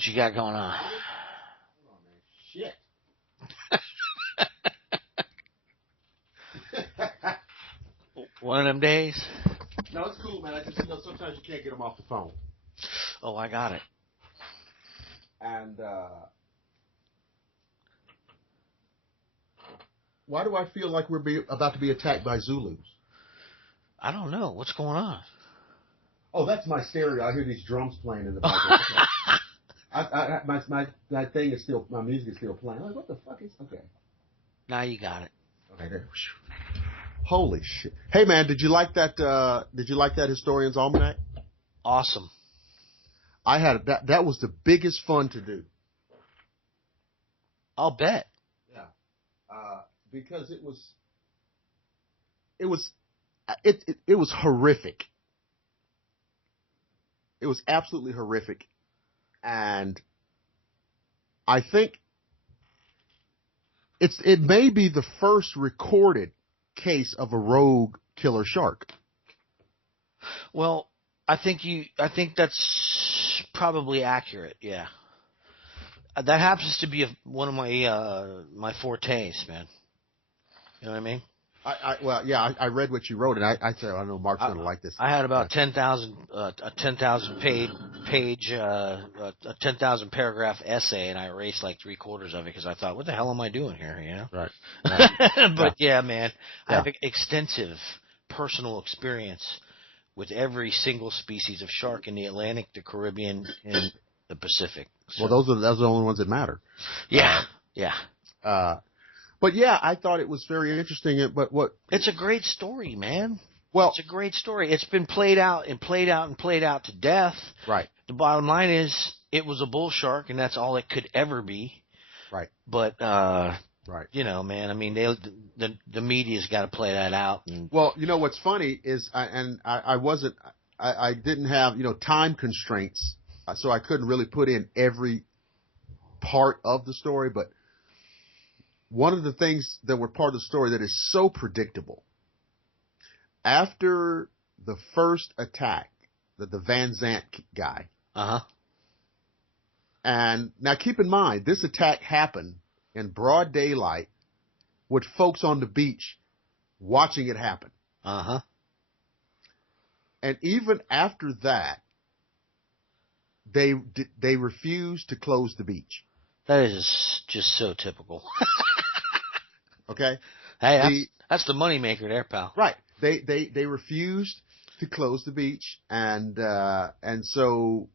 What you got going on? Oh, man. Shit. One of them days? No, it's cool, man. I just, sometimes you can't get them off the phone. Oh, I got it. And, why do I feel like we're about to be attacked by Zulus? I don't know. What's going on? Oh, that's my stereo. I hear these drums playing in the background. My thing is still, my music is still playing. I'm like, what the fuck is, okay. Now you got it. Okay, there. Holy shit. Hey, man, did you like that Historian's Almanac? Awesome. I had that was the biggest fun to do. I'll bet. Yeah. Because it was horrific. It was absolutely horrific. And I think it may be the first recorded case of a rogue killer shark. Well, I think that's probably accurate. Yeah. That happens to be one of my fortes, man. You know what I mean? I read what you wrote, and I said, I know Mark's going to like this. I had about 10,000 paragraph essay, and I erased like 3/4 of it because I thought, what the hell am I doing here? You know? Right. But yeah, man, I have extensive personal experience with every single species of shark in the Atlantic, the Caribbean, and the Pacific. So, well, those are the only ones that matter. Yeah, yeah. But yeah, I thought it was very interesting. But what? It's a great story, man. Well, it's a great story. It's been played out and played out and played out to death. Right. The bottom line is, it was a bull shark, and that's all it could ever be. Right. But right. You know, man. I mean, the media's got to play that out. And, well, you know what's funny is, I didn't have time constraints, so I couldn't really put in every part of the story, but. One of the things that were part of the story that is so predictable, after the first attack, the Van Zant guy. And now keep in mind, this attack happened in broad daylight with folks on the beach watching it happen. And even after that, they refused to close the beach. That is just so typical. Okay. Hey, that's the moneymaker there, pal. Right. They refused to close the beach, and so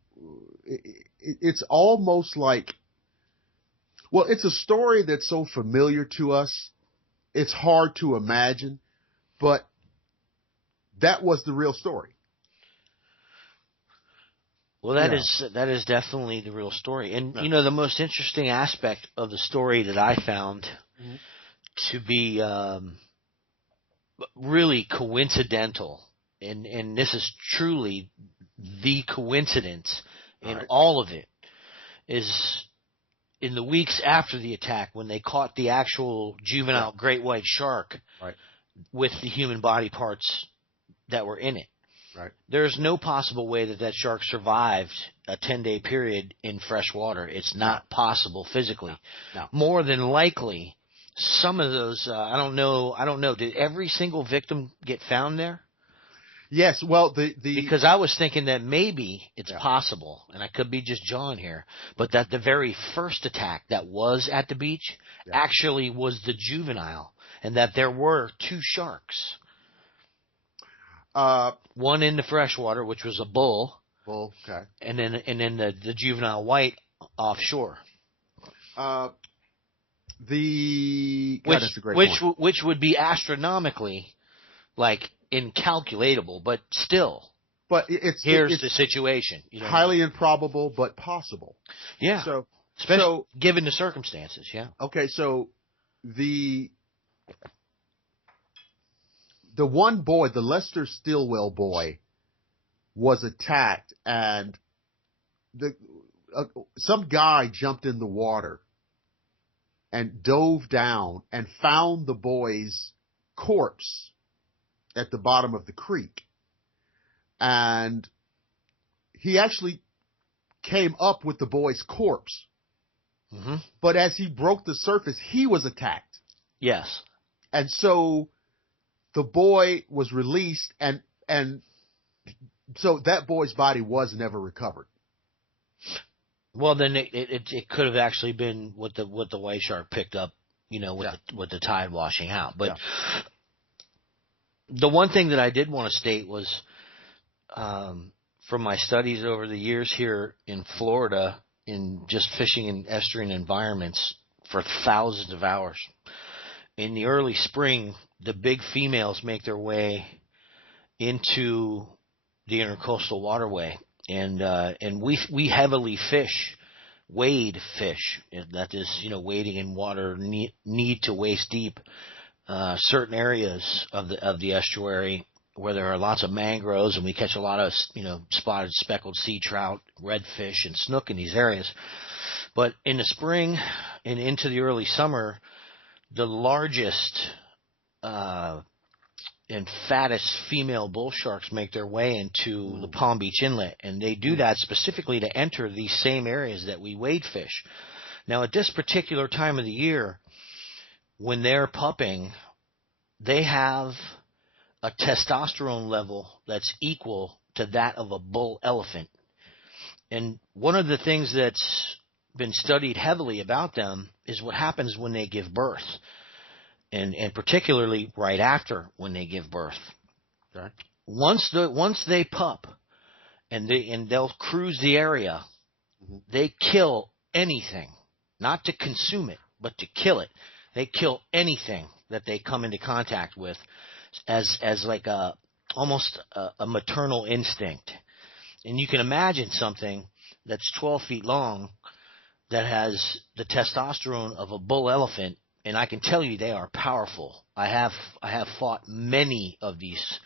it's almost like, well, it's a story that's so familiar to us, it's hard to imagine, but that was the real story. Well, that is definitely the real story, and the most interesting aspect of the story that I found. Mm-hmm. To be really coincidental, and this is truly the coincidence in all of it, is in the weeks after the attack when they caught the actual juvenile great white shark with the human body parts that were in it. Right. There's no possible way that shark survived a 10-day period in fresh water. It's not possible physically. No. More than likely, some of those, I don't know. Did every single victim get found there? Yes. Well, because I was thinking that maybe it's possible, and I could be just John here, but that the very first attack that was at the beach actually was the juvenile, and that there were two sharks. One in the freshwater, which was a bull. Bull. Okay. And then the juvenile white offshore. That's a great point. Which would be astronomically, like, incalculatable, but still. But here's the situation. Highly improbable, but possible. Yeah. So, especially given the circumstances. Yeah. Okay. So the one boy, the Lester Stilwell boy, was attacked, and some guy jumped in the water and dove down and found the boy's corpse at the bottom of the creek. And he actually came up with the boy's corpse. Mm-hmm. But as he broke the surface, he was attacked. Yes. And so the boy was released, and so that boy's body was never recovered. Well, then it could have actually been what the white shark picked up, with the tide washing out. But the one thing that I did want to state was, from my studies over the years here in Florida, in just fishing in estuarine environments for thousands of hours, in the early spring, the big females make their way into the intercoastal waterway, and we heavily wade fish. That is, wading in water need to waist deep. Certain areas of the estuary where there are lots of mangroves, and we catch a lot of spotted speckled sea trout, redfish, and snook in these areas. But in the spring and into the early summer, the largest and fattest female bull sharks make their way into the Palm Beach Inlet, and they do that specifically to enter these same areas that we wade fish. Now, at this particular time of the year, when they're pupping, they have a testosterone level that's equal to that of a bull elephant. And one of the things that's been studied heavily about them is what happens when they give birth. And particularly right after when they give birth. Okay. Once they pup and they'll cruise the area, they kill anything, not to consume it, but to kill it. They kill anything that they come into contact with, as like almost a maternal instinct. And you can imagine something that's 12 feet long that has the testosterone of a bull elephant. And I can tell you they are powerful. I have fought many of these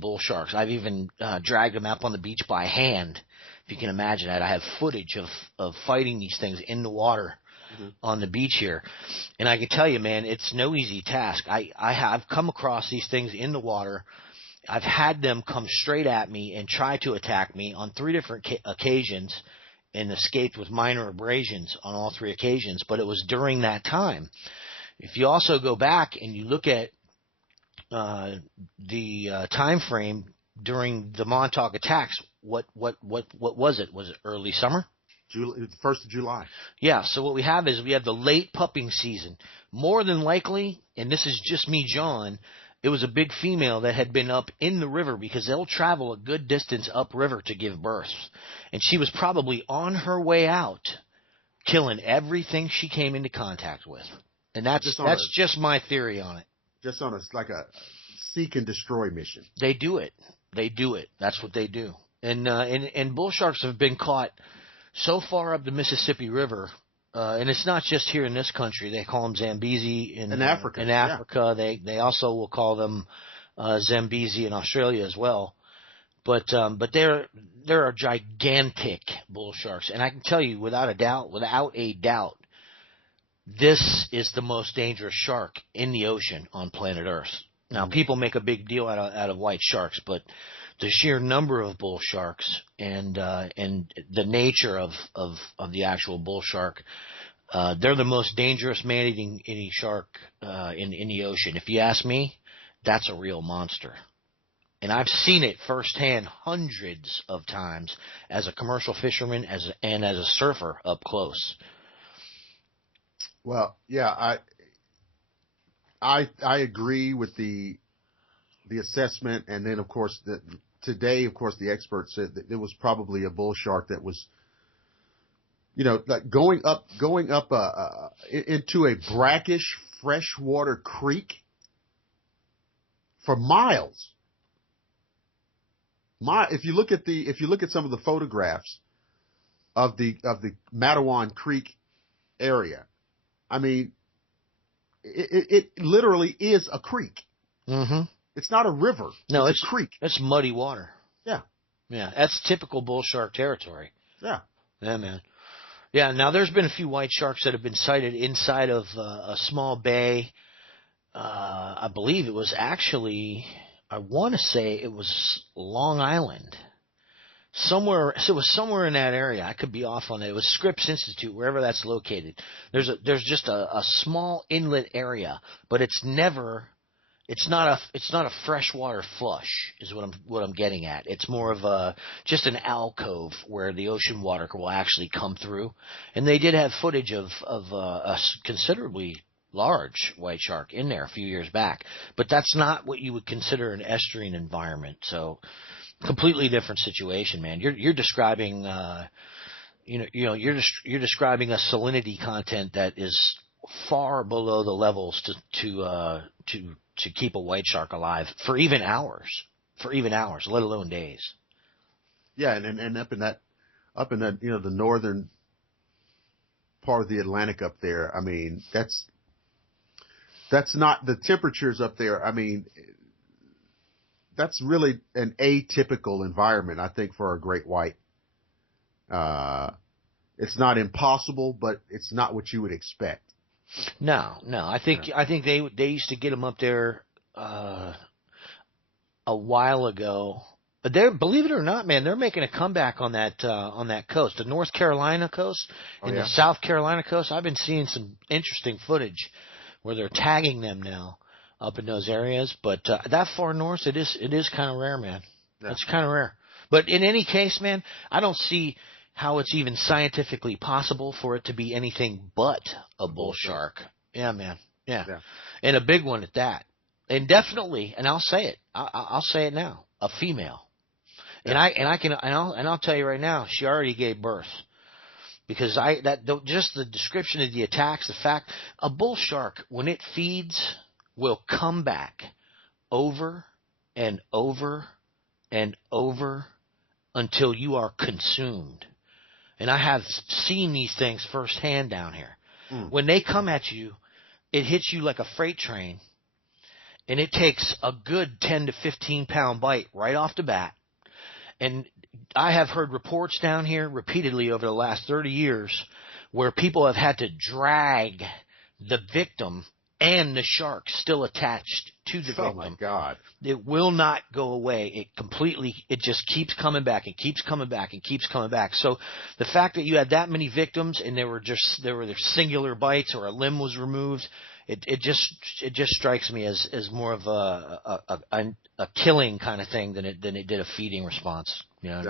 bull sharks. I've even dragged them up on the beach by hand, if you can imagine that. I have footage of fighting these things in the water on the beach here. And I can tell you, man, it's no easy task. I've come across these things in the water. I've had them come straight at me and try to attack me on 3 different occasions, and escaped with minor abrasions on all 3 occasions. But it was during that time. If you also go back and you look at the time frame during the Montauk attacks, what was it? Was it early summer? 1st of July. Yeah. So what we have is we have the late pupping season. More than likely, and this is just me, John, it was a big female that had been up in the river, because they'll travel a good distance upriver to give birth. And she was probably on her way out, killing everything she came into contact with. And that's just my theory on it. Just on like a seek and destroy mission. They do it. That's what they do. And bull sharks have been caught so far up the Mississippi River. And it's not just here in this country. They call them Zambezi in Africa. Yeah. They also will call them Zambezi in Australia as well. But there are gigantic bull sharks, and I can tell you without a doubt, this is the most dangerous shark in the ocean on planet Earth. Now, people make a big deal out of white sharks, but the sheer number of bull sharks and the nature of the actual bull shark, they're the most dangerous man-eating shark in the ocean. If you ask me, that's a real monster. And I've seen it firsthand hundreds of times as a commercial fisherman and as a surfer up close. Well, yeah, I agree with the assessment, and then of course today, of course, the experts said that it was probably a bull shark that was, like going up into a brackish freshwater creek for miles. If you look at some of the photographs of the Matawan Creek area, I mean, it literally is a creek. Mm-hmm. It's not a river. No, it's a creek. It's muddy water. Yeah. Yeah, that's typical bull shark territory. Yeah. Yeah, man. Yeah, now there's been a few white sharks that have been sighted inside of a small bay. I believe it was actually, I want to say it was Long Island. somewhere. So it was somewhere in that area. I could be off on it. It was Scripps Institute, wherever that's located. There's just a small inlet area, but it's never. It's not a freshwater flush is what I'm getting at. It's more of a just an alcove where the ocean water will actually come through. And they did have footage of a considerably large white shark in there a few years back, but that's not what you would consider an estuarine environment. So completely different situation, man. You're describing you're describing a salinity content that is far below the levels to keep a white shark alive for even hours, let alone days. Yeah, and up in that the northern part of the Atlantic up there. I mean, that's not the temperatures up there. I mean, that's really an atypical environment, I think, for a great white. It's not impossible, but it's not what you would expect. No. I think they used to get them up there a while ago. But believe it or not, man, they're making a comeback on that coast, the North Carolina coast and the South Carolina coast. I've been seeing some interesting footage where they're tagging them now up in those areas. But that far north, it is kind of rare, man. Yeah. It's kind of rare. But in any case, man, I don't see how it's even scientifically possible for it to be anything but a bull shark. Yeah, man. Yeah. And a big one at that. And definitely, and I'll say it. I'll say it now. A female. Yeah. And I'll tell you right now, she already gave birth. Because just the description of the attacks, the fact a bull shark when it feeds will come back over and over and over until you are consumed. And I have seen these things firsthand down here. When they come at you, it hits you like a freight train, and it takes a good 10 to 15 pound bite right off the bat. And I have heard reports down here repeatedly over the last 30 years where people have had to drag the victim and the shark still attached to the victim. Oh my God. It will not go away. It just keeps coming back and keeps coming back and keeps coming back. So the fact that you had that many victims and there were singular bites or a limb was removed, it just strikes me as more of a killing kind of thing than it did a feeding response. You know,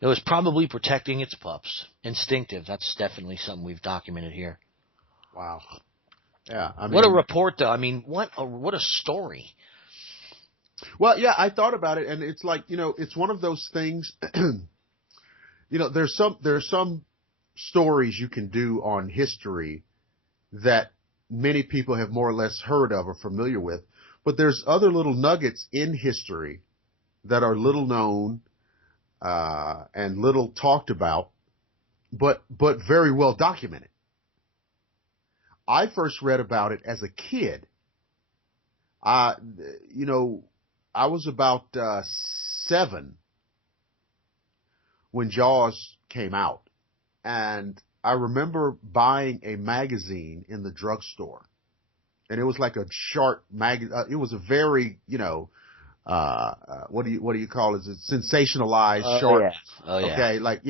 it was probably protecting its pups. Instinctive. That's definitely something we've documented here. Wow. Yeah, I mean, what a report, though. I mean, what a story. Well, yeah, I thought about it, and it's like, it's one of those things. There's some stories you can do on history that many people have more or less heard of or familiar with, but there's other little nuggets in history that are little known and little talked about, but very well documented. I first read about it as a kid. I was about 7 when Jaws came out, and I remember buying a magazine in the drugstore, and it was like a shark magazine. It was a very, what do you call it? It's a sensationalized shark. Yeah. Oh yeah. Okay, like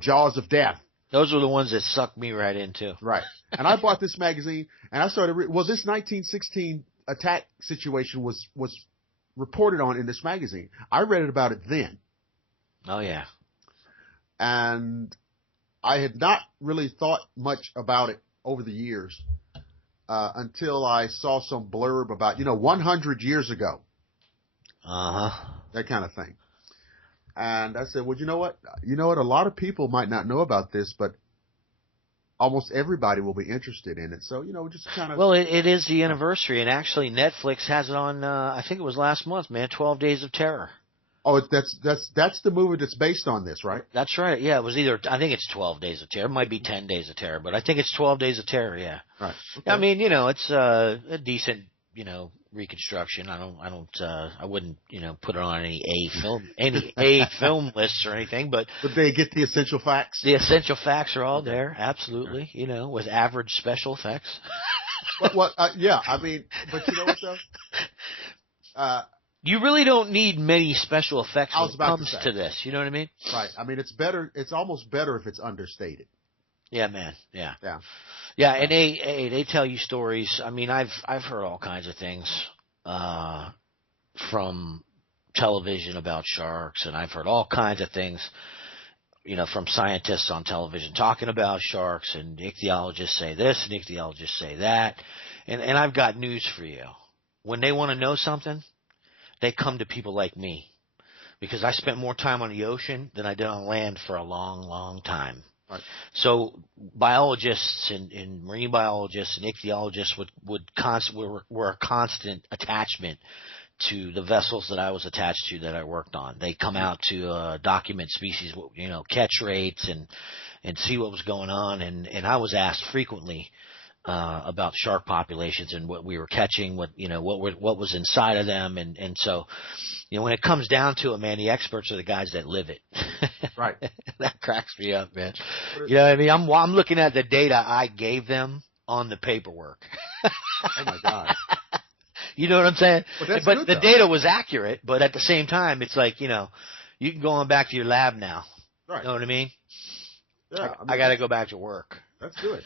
Jaws of Death. Those were the ones that sucked me right into. Right. And I bought this magazine, and I started this 1916 attack situation was reported on in this magazine. I read about it then. Oh, yeah. And I had not really thought much about it over the years until I saw some blurb about, 100 years ago. Uh-huh. That kind of thing. And I said, well, you know what? A lot of people might not know about this, but almost everybody will be interested in it. So, just kind of. Well, it is the anniversary, and actually Netflix has it on, I think it was last month, man, 12 Days of Terror. Oh, that's the movie that's based on this, right? That's right. Yeah, it was I think it's 12 Days of Terror. It might be 10 Days of Terror, but I think it's 12 Days of Terror, yeah. Right. Okay. I mean, it's a decent, reconstruction. I wouldn't, put it on any film lists or anything, but they get the essential facts. The essential facts are all there, absolutely. With average special effects. Yeah, I mean, but you know what though? You really don't need many special effects I when was it about comes to say. to this. You know what I mean? Right. I mean, it's better. It's almost better if it's understated. Yeah, man. Yeah. Yeah. Yeah, and they tell you stories. I mean, I've heard all kinds of things from television about sharks, and I've heard all kinds of things, from scientists on television talking about sharks, and ichthyologists say this and ichthyologists say that. And I've got news for you. When they want to know something, they come to people like me, because I spent more time on the ocean than I did on land for a long, long time. Right. So biologists and marine biologists and ichthyologists were a constant attachment to the vessels that I was attached to that I worked on. They come out to document species, catch rates and see what was going on. And I was asked frequently about shark populations and what we were catching, what was inside of them, and so when it comes down to it, man, the experts are the guys that live it. Right. That cracks me up, man. You know what I mean? I'm looking at the data I gave them on the paperwork. Oh my God. You know what I'm saying? But the data was accurate, but at the same time, it's like, you can go on back to your lab now. Right. You know what I mean? Yeah. I got to go back to work. That's good.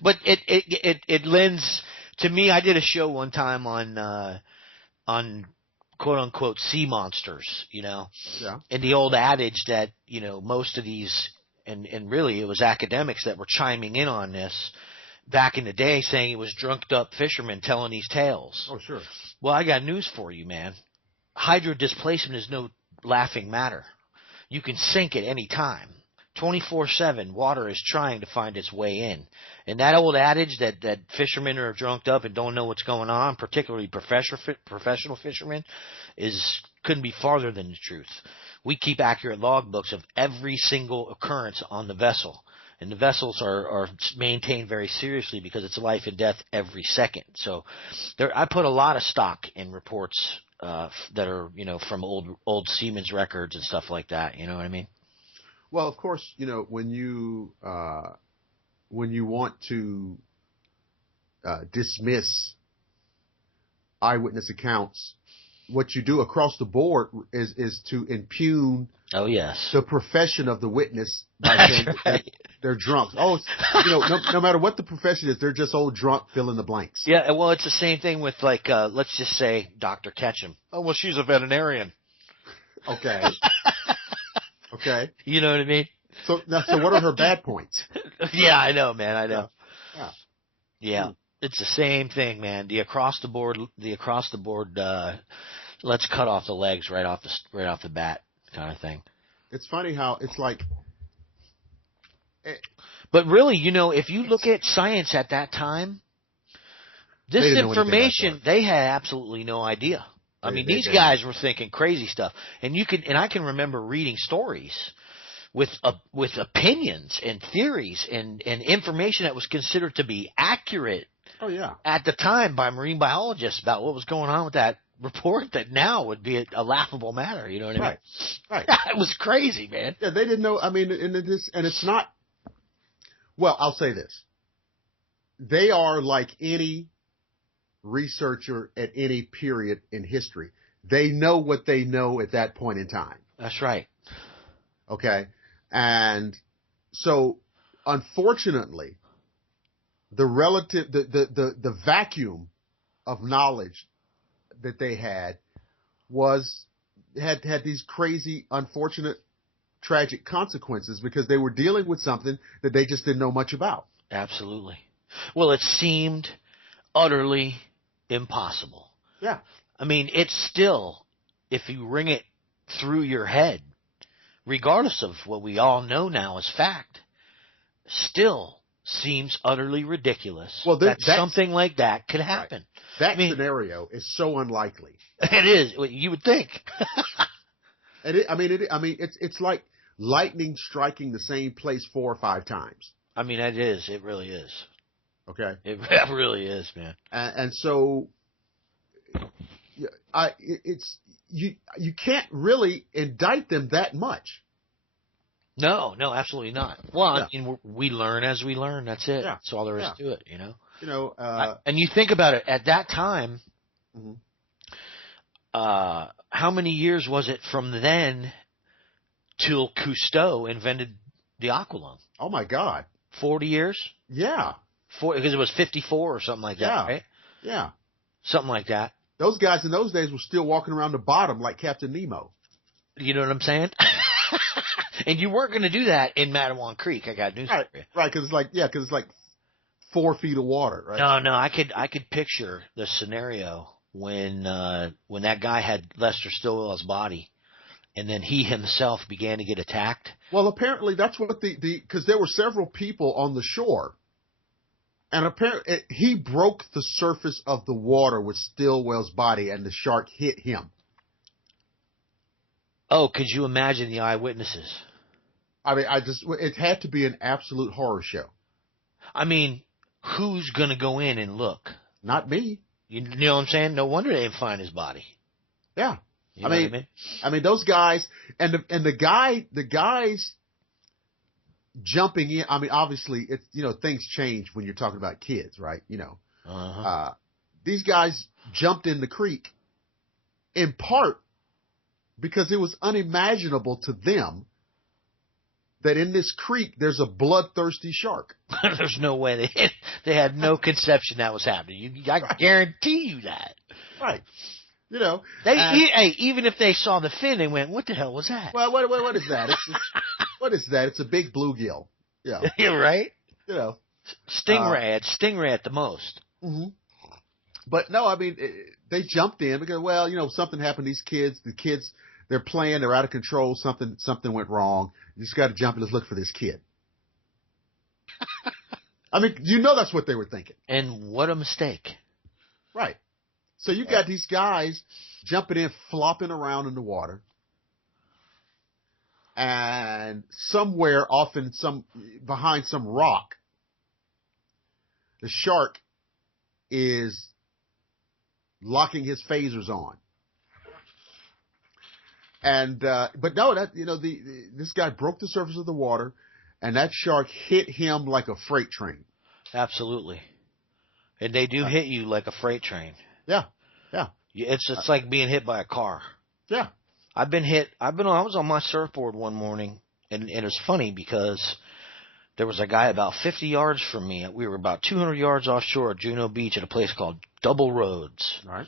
But it lends to me. I did a show one time on quote unquote sea monsters, Yeah. and the old adage that, most of these, and really it was academics that were chiming in on this back in the day, saying it was drunked up fishermen telling these tales. Oh, sure. Well, I got news for you, man. Hydrodisplacement is no laughing matter. You can sink at any time. 24/7, water is trying to find its way in. And that old adage that fishermen are drunked up and don't know what's going on, particularly professional fishermen, couldn't be farther than the truth. We keep accurate logbooks of every single occurrence on the vessel. And the vessels are maintained very seriously because it's life and death every second. So I put a lot of stock in reports that are, from old seamen's records and stuff like that. You know what I mean? Well, of course, when you want to dismiss eyewitness accounts, what you do across the board is to impugn Oh yes, the profession of the witness by saying that they're drunk. Oh, no matter what the profession is, they're just old drunk fill in the blanks. Yeah, well, it's the same thing with let's just say Dr. Ketchum. Oh well, she's a veterinarian. Okay. Okay. You know what I mean? So what are her bad points? Yeah, I know, man. I know. Yeah. It's the same thing, man. The across the board. Let's cut off the legs right off the bat, kind of thing. It's funny how it's like. But really, if you look at science at that time, this information they had absolutely no idea. I mean, these guys were thinking crazy stuff, and I can remember reading stories with opinions and theories and information that was considered to be accurate. Oh yeah. At the time by marine biologists about what was going on with that report that now would be a laughable matter. You know what I mean? Right. It was crazy, man. Yeah, they didn't know. I mean, and it's not. Well, I'll say this: they are like any researcher at any period in history. They know what they know at that point in time. That's right. Okay. And so unfortunately, the vacuum of knowledge that they had had these crazy, unfortunate, tragic consequences because they were dealing with something that they just didn't know much about. Absolutely. Well, it seemed utterly impossible. Yeah. I mean, it's still, if you ring it through your head, regardless of what we all know now as fact, still seems utterly ridiculous that something like that could happen. Right. That scenario is so unlikely. It is. You would think. It's like lightning striking the same place 4 or 5 times. I mean, it is. It really is. Okay. It really is, man. And so, you can't really indict them that much. No, absolutely not. Well, I mean, we learn as we learn. That's it. Yeah. That's all there is to it, and you think about it. At that time, how many years was it from then till Cousteau invented the aqualung? Oh my God. 40 years? Yeah. Because it was 54 or something like that, Yeah. right? Yeah. Something like that. Those guys in those days were still walking around the bottom like Captain Nemo. You know what I'm saying? And you weren't going to do that in Matawan Creek. I got news Right. for you. Right. Because it's like 4 feet of water. Right. No, I could picture the scenario when that guy had Lester Stillwell's body, and then he himself began to get attacked. Well, apparently that's what because there were several people on the shore, and apparently he broke the surface of the water with Stillwell's body, and the shark hit him. Oh, could you imagine the eyewitnesses? I mean, it had to be an absolute horror show. I mean, who's going to go in and look? Not me. You know what I'm saying? No wonder they didn't find his body. Yeah. You know what I mean, those guys and the guys jumping in. I mean, obviously, it's things change when you're talking about kids, right? These guys jumped in the creek in part because it was unimaginable to them that in this creek there's a bloodthirsty shark. There's no way they had no conception that was happening. I guarantee you that. Right. Even if they saw the fin, they went, "What the hell was that?" Well, what is that? What is that? It's a big bluegill. Yeah. You're right. Stingray. It's stingray at the most. Mm-hmm. But no, I mean, they jumped in because, something happened. The kids, they're playing, they're out of control. Something went wrong. You just got to jump in. Let's look for this kid. I mean, that's what they were thinking. And what a mistake. Right. So you got these guys jumping in, flopping around in the water. And somewhere behind some rock, the shark is locking his phasers on. And but no, this guy broke the surface of the water, and that shark hit him like a freight train. Absolutely, and they do hit you like a freight train. Yeah. It's like being hit by a car. Yeah. I was on my surfboard one morning, and it was funny because there was a guy about 50 yards from me. We were about 200 yards offshore at Juneau Beach at a place called Double Roads. Right.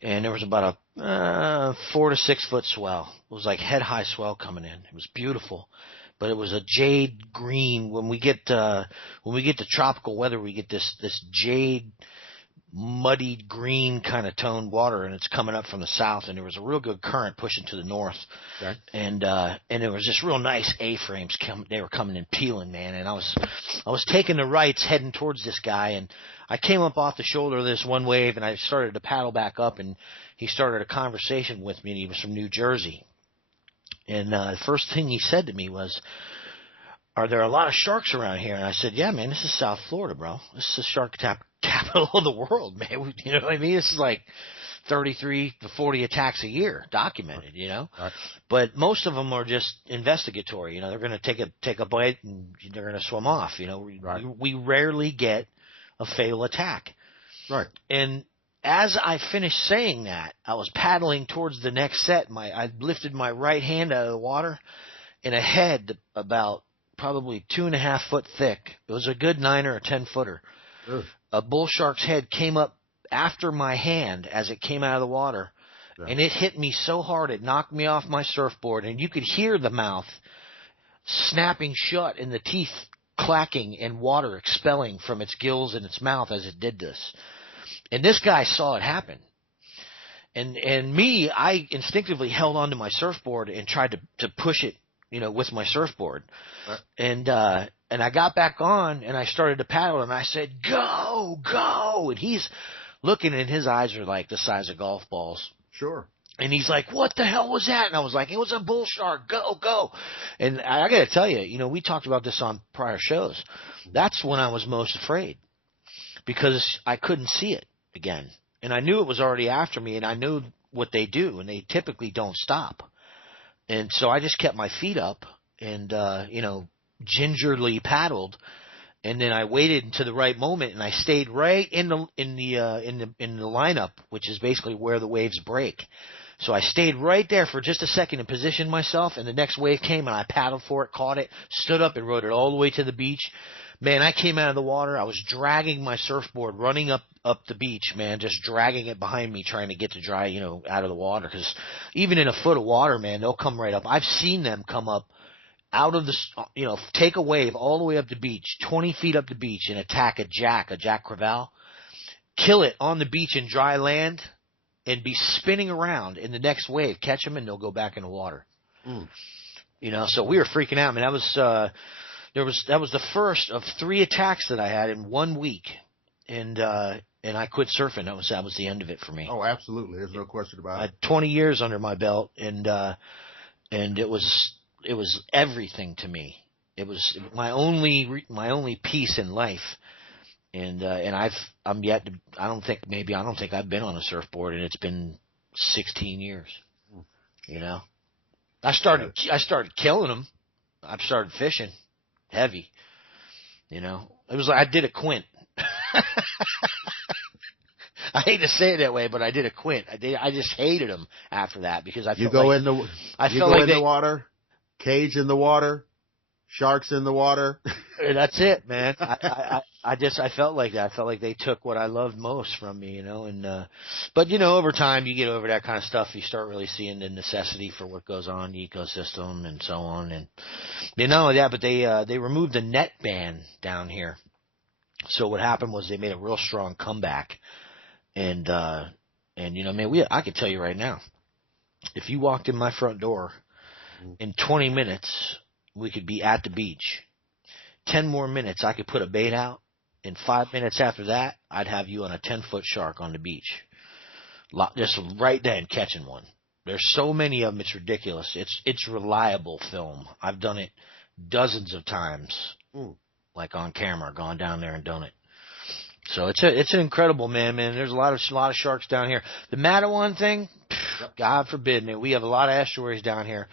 And there was about a 4 to 6 foot swell. It was like head high swell coming in. It was beautiful, but it was a jade green. When we get to tropical weather, we get this jade muddied green kind of toned water, and it's coming up from the south, and there was a real good current pushing to the north. Okay. And there was just real nice A-frames they were coming and peeling, man. And I was taking the rights heading towards this guy, and I came up off the shoulder of this one wave, and I started to paddle back up, and he started a conversation with me, and he was from New Jersey. And the first thing he said to me was, "Are there a lot of sharks around here?" And I said, "Yeah, man, this is South Florida, bro. This is the shark capital of the world, man. You know what I mean? This is like 33 to 40 attacks a year documented, Right. But most of them are just investigatory. They're going to take a bite and they're going to swim off. Right. We rarely get a fatal attack. Right. And as I finished saying that, I was paddling towards the next set. I lifted my right hand out of the water, and a head about probably 2.5 foot thick. It was a good 9 or a 10 footer. Ugh. A bull shark's head came up after my hand as it came out of the water, and it hit me so hard it knocked me off my surfboard, and you could hear the mouth snapping shut and the teeth clacking and water expelling from its gills and its mouth as it did this. And this guy saw it happen. And me, I instinctively held onto my surfboard and tried to push it, with my surfboard. Right. And I got back on and I started to paddle and I said, "Go, go." And he's looking and his eyes are like the size of golf balls. Sure. And he's like, "What the hell was that?" And I was like, "It was a bull shark. Go, go." And I got to tell you, we talked about this on prior shows. That's when I was most afraid because I couldn't see it again. And I knew it was already after me, and I knew what they do, and they typically don't stop. And so I just kept my feet up and, gingerly paddled, and then I waited until the right moment, and I stayed right in the lineup, which is basically where the waves break. So I stayed right there for just a second and positioned myself, and the next wave came, and I paddled for it, caught it, stood up, and rode it all the way to the beach. Man, I came out of the water. I was dragging my surfboard, running up the beach, man, just dragging it behind me, trying to get to dry, out of the water. Because even in a foot of water, man, they'll come right up. I've seen them come up out of the, take a wave all the way up the beach, 20 feet up the beach, and attack a jack crevalle, kill it on the beach in dry land, and be spinning around in the next wave, catch them, and they'll go back in the water. Mm. So we were freaking out. I mean, that was the first of 3 attacks that I had in 1 week, and I quit surfing. That was the end of it for me. Oh, absolutely. There's no question about it. I had 20 years under my belt, and it was everything to me. It was my only peace in life. And I don't think I've been on a surfboard, and it's been 16 years. I started killing them. I started fishing heavy. It was like I did a quint. I hate to say it that way, but I did a quint. I just hated them after that because I felt the water, cage in the water, sharks in the water. That's it, man. I felt like that. I felt like they took what I loved most from me, but over time you get over that kind of stuff. You start really seeing the necessity for what goes on in the ecosystem and so on. And not only that, but they removed the net ban down here. So what happened was they made a real strong comeback. And man, I can tell you right now, if you walked in my front door in 20 minutes, we could be at the beach. 10 more minutes, I could put a bait out. In 5 minutes after that, I'd have you on a 10-foot shark on the beach. Just right then, catching one. There's so many of them, it's ridiculous. It's reliable film. I've done it dozens of times, like on camera, gone down there and done it. So it's an incredible, man. There's a lot of sharks down here. The Mattawan thing, God forbid, man. We have a lot of estuaries down here.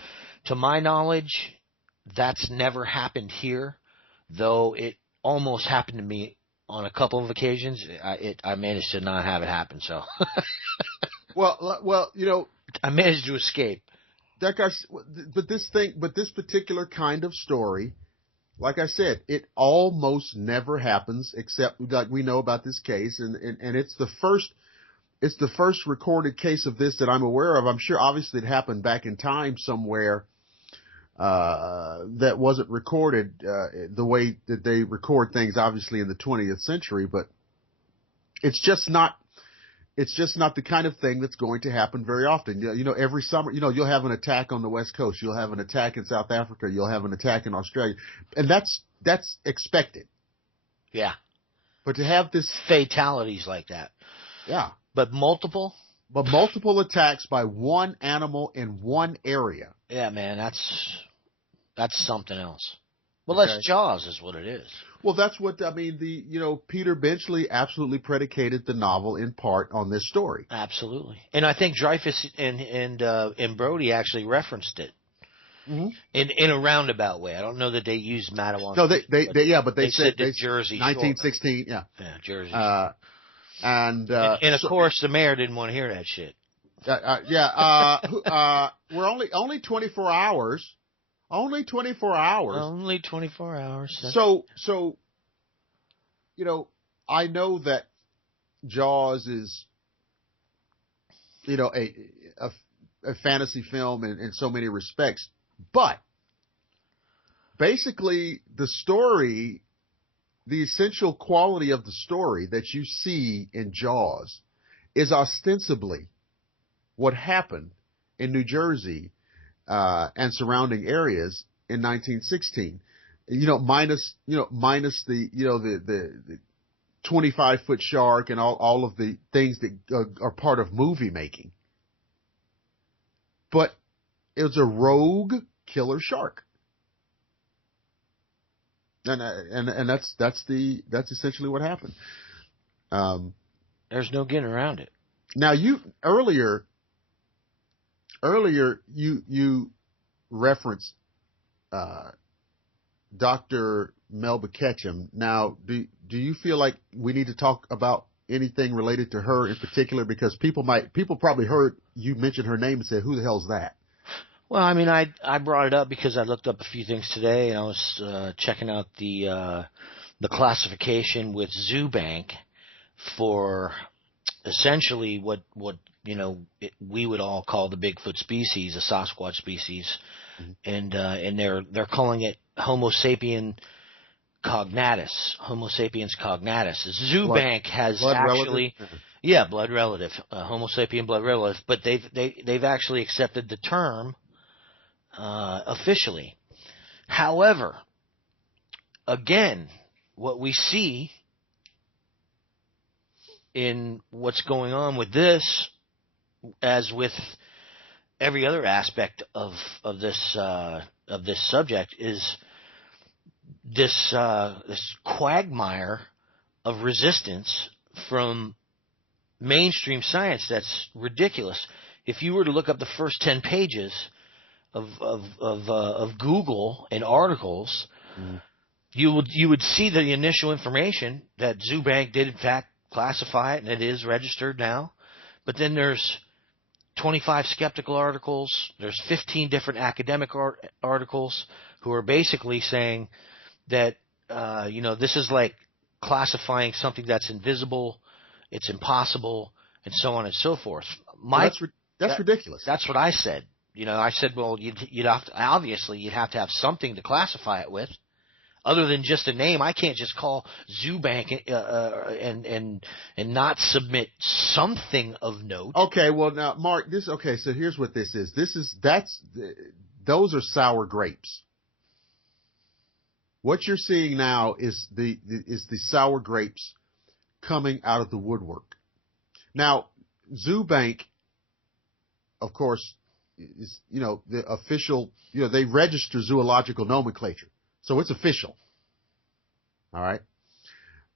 To my knowledge, that's never happened here, though it almost happened to me on a couple of occasions. I managed to not have it happen. So, well, I managed to escape. That guy's, but this particular kind of story, like I said, it almost never happens, except like we know about this case, and it's the first recorded case of this that I'm aware of. I'm sure, obviously, it happened back in time somewhere. That wasn't recorded the way that they record things, obviously, in the 20th century. But it's just not the kind of thing that's going to happen very often. Every summer, you'll have an attack on the West Coast, you'll have an attack in South Africa, you'll have an attack in Australia, and that's expected. Yeah. But to have this fatalities like that, yeah, but multiple attacks by one animal in one area. Yeah, man, that's something else. Well, okay. That's Jaws is what it is. Well, that's what, Peter Benchley absolutely predicated the novel in part on this story. Absolutely. And I think Dreyfuss and Brody actually referenced it. Mm-hmm. In a roundabout way. I don't know that they used Mattawan. No, they said Jersey 1916, Shore. Yeah, Jersey. And of course the mayor didn't want to hear that shit. We're only 24 hours. Only 24 hours. Only 24 hours. So, I know that Jaws is, a fantasy film in so many respects, but basically the story, the essential quality of the story that you see in Jaws is ostensibly what happened in New Jersey and surrounding areas in 1916. Minus the 25-foot shark and all of the things that are part of movie making. But it was a rogue killer shark. And that's essentially what happened. There's no getting around it. Now earlier you referenced Dr. Melba Ketchum. Now, do you feel like we need to talk about anything related to her in particular? Because people probably heard you mention her name and said, "Who the hell's that?" Well, I mean, I brought it up because I looked up a few things today, and I was checking out the classification with Zoobank for essentially what we would all call the Bigfoot species, a Sasquatch species, Mm-hmm. and they're calling it Homo sapiens cognatus. Homo sapiens cognatus. Zoobank has Blood actually, relative? yeah, blood relative, Homo sapien blood relative, but they've actually accepted the term officially. However, again, what we see in what's going on with this, as with every other aspect of this subject, is this quagmire of resistance from mainstream science that's ridiculous. If you were to look up the first 10 pages of Google and articles, Mm. you would see the initial information that Zoobank did in fact classify it, and it is registered now. But then there's 25 skeptical articles. There's 15 different academic articles who are basically saying that this is like classifying something that's invisible, it's impossible, and so on and so forth. That's ridiculous. That's what I said. I said, well, you'd have to have something to classify it with, other than just a name. I can't just call Zoobank and not submit something of note. Okay, well now, Mark, so here's what this is. Those are sour grapes. What you're seeing now is the sour grapes coming out of the woodwork. Now, Zoobank, of course, is the official. They register zoological nomenclature, so it's official. All right,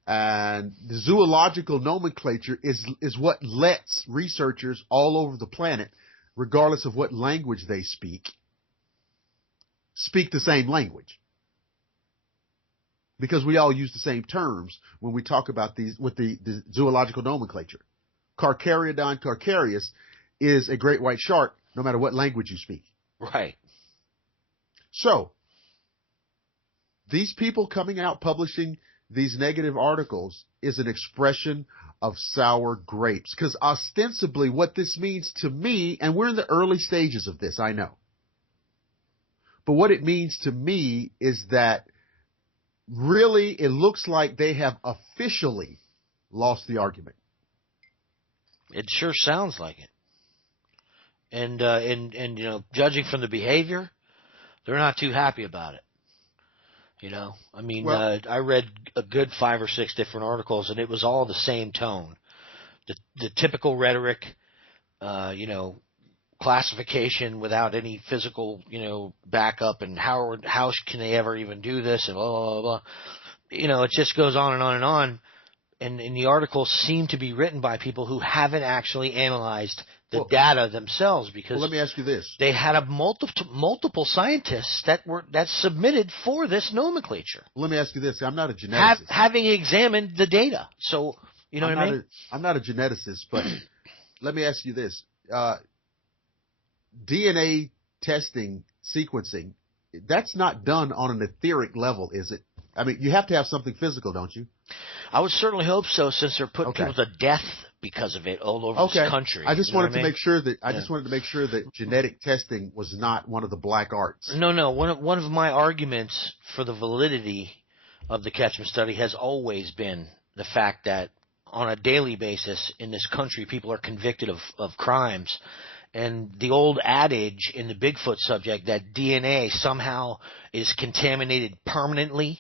and the zoological nomenclature is what lets researchers all over the planet, regardless of what language they speak the same language. Because we all use the same terms when we talk about these with the zoological nomenclature. Carcharodon carcharias is a great white shark, no matter what language you speak. Right. So, these people coming out publishing these negative articles is an expression of sour grapes. Because ostensibly what this means to me, and we're in the early stages of this, I know. But what it means to me is that really, it looks like they have officially lost the argument. It sure sounds like it. And judging from the behavior, they're not too happy about it. I read a good 5 or 6 different articles, and it was all the same tone. The typical rhetoric, classification without any physical, backup, and how can they ever even do this, and blah, blah, blah. It just goes on and on and on. And the articles seem to be written by people who haven't actually analyzed the data themselves, because let me ask you this. They had a multiple scientists that submitted for this nomenclature. Let me ask you this. I'm not a geneticist. Having examined the data. So, what I mean? I'm not a geneticist, but let me ask you this. DNA testing, sequencing, that's not done on an etheric level, is it? I mean, you have to have something physical, don't you? I would certainly hope so, since they're putting people to death because of it all over this country. I just wanted to make sure that genetic testing was not one of the black arts. No. One of my arguments for the validity of the Ketchum study has always been the fact that on a daily basis in this country, people are convicted of crimes. And the old adage in the Bigfoot subject that DNA somehow is contaminated permanently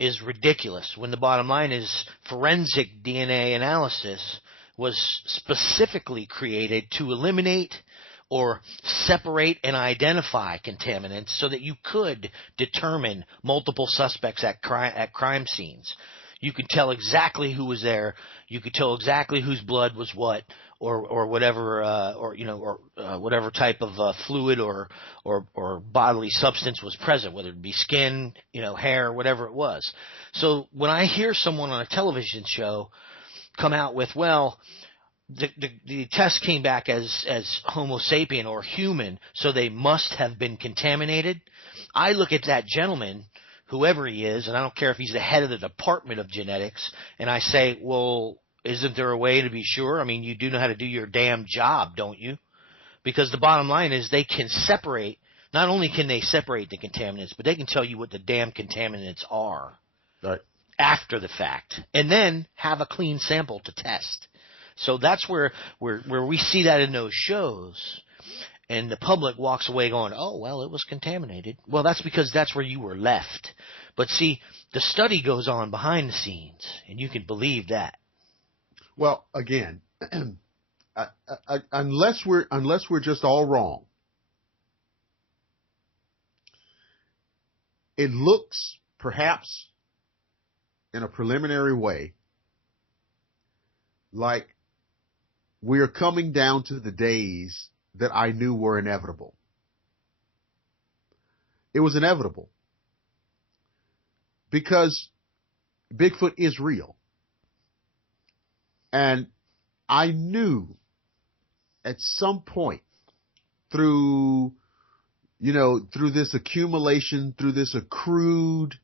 is ridiculous, when the bottom line is forensic DNA analysis was specifically created to eliminate or separate and identify contaminants so that you could determine multiple suspects at crime scenes. You could tell exactly who was there. You could tell exactly whose blood was what, or whatever, whatever type of fluid or bodily substance was present, whether it be skin, hair, whatever it was. So when I hear someone on a television show come out with, well, the test came back as Homo sapien or human, so they must have been contaminated. I look at that gentleman, whoever he is, and I don't care if he's the head of the Department of Genetics, and I say, well, isn't there a way to be sure? I mean, you do know how to do your damn job, don't you? Because the bottom line is they can separate, not only can they separate the contaminants, but they can tell you what the damn contaminants are. Right. After the fact, and then have a clean sample to test. So that's where we see that in those shows, and the public walks away going, oh, well, it was contaminated. Well, that's because that's where you were left. But see, the study goes on behind the scenes, and you can believe that. Well, again, unless we're just all wrong, it looks perhaps in a preliminary way like we are coming down to the days that I knew were inevitable. It was inevitable because Bigfoot is real. And I knew at some point through this accumulation, through this accrued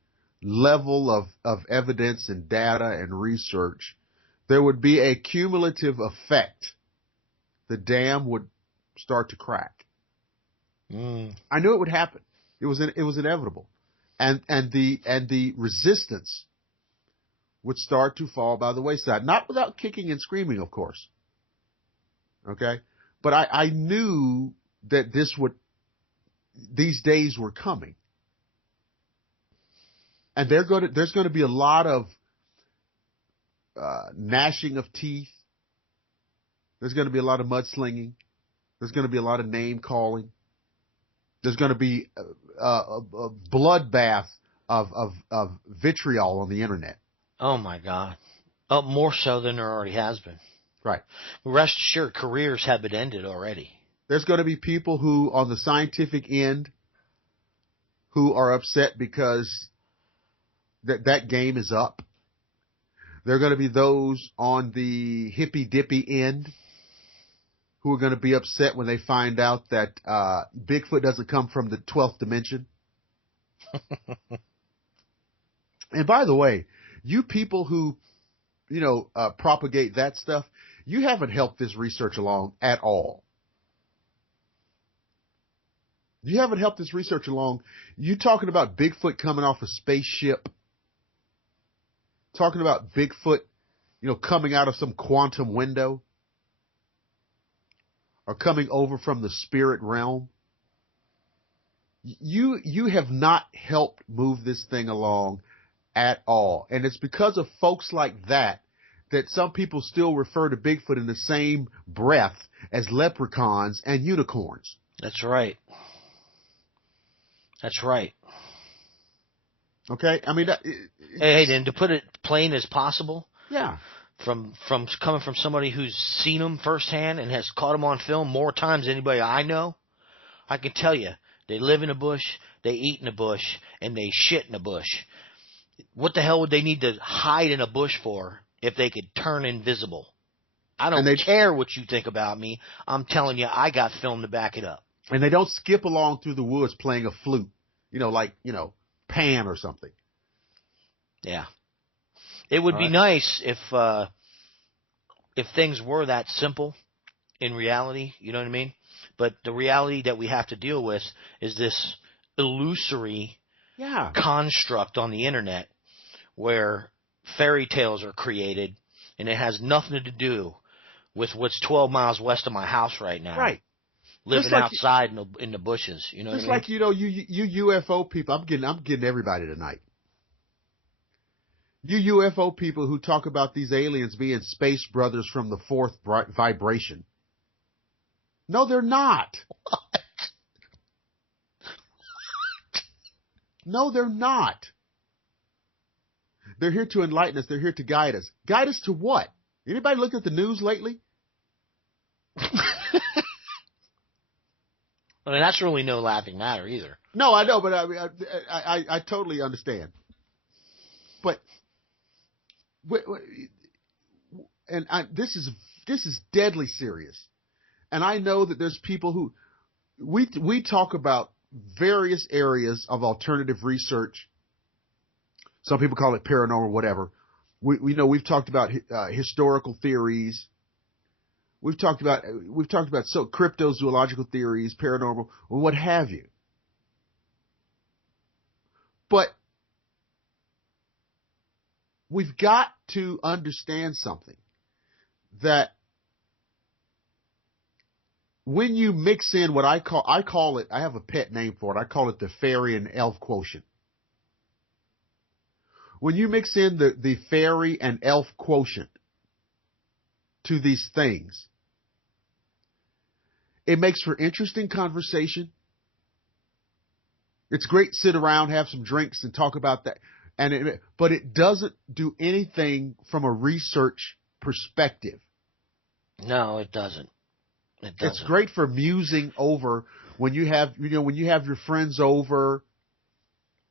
level of evidence and data and research, there would be a cumulative effect. The dam would start to crack. I knew it would happen. It was inevitable, and the resistance would start to fall by the wayside. Not without kicking and screaming, of course. Okay, but I knew that these days were coming, and there's going to be a lot of gnashing of teeth. There's going to be a lot of mudslinging. There's going to be a lot of name calling. There's going to be a bloodbath of vitriol on the internet. Oh my God! Oh, more so than there already has been. Right. Rest assured, careers have been ended already. There's going to be people who, on the scientific end, who are upset because that game is up. There are going to be those on the hippy-dippy end who are going to be upset when they find out that Bigfoot doesn't come from the 12th dimension. And by the way, you people who, propagate that stuff, you haven't helped this research along at all. You haven't helped this research along. You talking about Bigfoot coming off a spaceship, talking about Bigfoot, coming out of some quantum window, or coming over from the spirit realm. You have not helped move this thing along at all. And it's because of folks like that some people still refer to Bigfoot in the same breath as leprechauns and unicorns. That's right. That's right. Okay? I mean, hey, then to put it plain as possible. Yeah. From coming from somebody who's seen them firsthand and has caught them on film more times than anybody I know, I can tell you, they live in a bush, they eat in a bush, and they shit in a bush. What the hell would they need to hide in a bush for if they could turn invisible? I don't care what you think about me. I'm telling you, I got film to back it up. And they don't skip along through the woods playing a flute, like Pan or something. Yeah. It would be nice if things were that simple in reality, you know what I mean? But the reality that we have to deal with is this illusory construct on the internet where fairy tales are created, and it has nothing to do with what's 12 miles west of my house right now. Right. Living outside in the bushes, you know what I mean? Just like, you UFO people, I'm getting everybody tonight. You UFO people who talk about these aliens being space brothers from the fourth vibration. No, they're not. What? No, they're not. They're here to enlighten us. They're here to guide us. Guide us to what? Anybody looked at the news lately? I mean, that's really no laughing matter either. No, I know, but I totally understand. But this is deadly serious. And I know that there's people who we talk about various areas of alternative research. Some people call it paranormal, whatever. We've talked about historical theories. We've talked about cryptozoological theories, paranormal, or what have you. But we've got to understand something, that when you mix in what I call it, I have a pet name for it. I call it the fairy and elf quotient. When you mix in the fairy and elf quotient to these things, it makes for interesting conversation. It's great to sit around, have some drinks, and talk about that. But it doesn't do anything from a research perspective. No, it doesn't. It's great for musing over when you have your friends over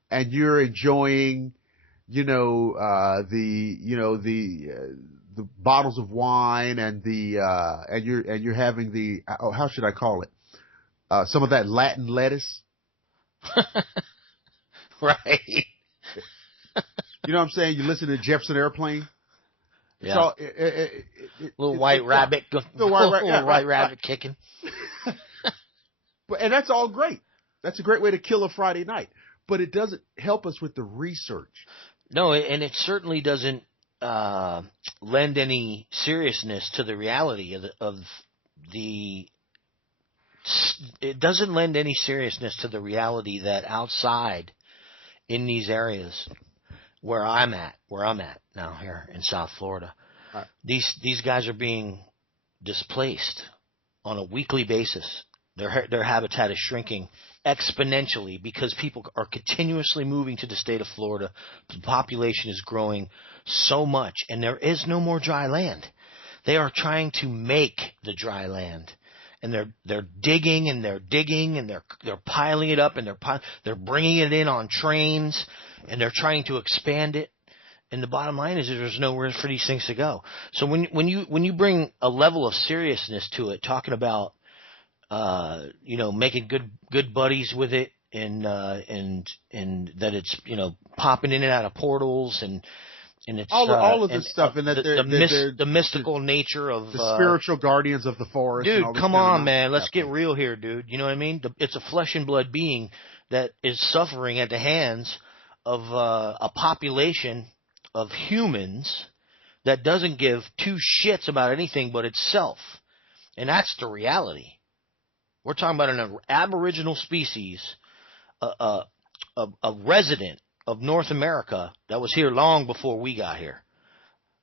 and you're enjoying, the bottles of wine and you're having the, how should I call it? Some of that Latin lettuce. Right. You know what I'm saying? You listen to Jefferson Airplane. Yeah. Little white rabbit kicking. And that's all great. That's a great way to kill a Friday night. But it doesn't help us with the research. No, and it certainly doesn't lend any seriousness to the reality it doesn't lend any seriousness to the reality that outside in these areas where I'm at now here in South Florida, right, these guys are being displaced on a weekly basis. Their habitat is shrinking exponentially because people are continuously moving to the state of Florida. The population is growing so much, and there is no more dry land. They are trying to make the dry land, and they're digging and they're piling it up, and they're bringing it in on trains, and they're trying to expand it. And the bottom line is there's nowhere for these things to go. So when you bring a level of seriousness to it, talking about making good buddies with it, and that it's popping in and out of portals, and it's all of this stuff, and that the mystical nature of the spiritual guardians of the forest. Dude, come on, man, let's get real. real here, dude. You know what I mean? It's a flesh and blood being that is suffering at the hands of a population of humans that doesn't give two shits about anything but itself, and that's the reality. We're talking about an aboriginal species, a resident of North America that was here long before we got here.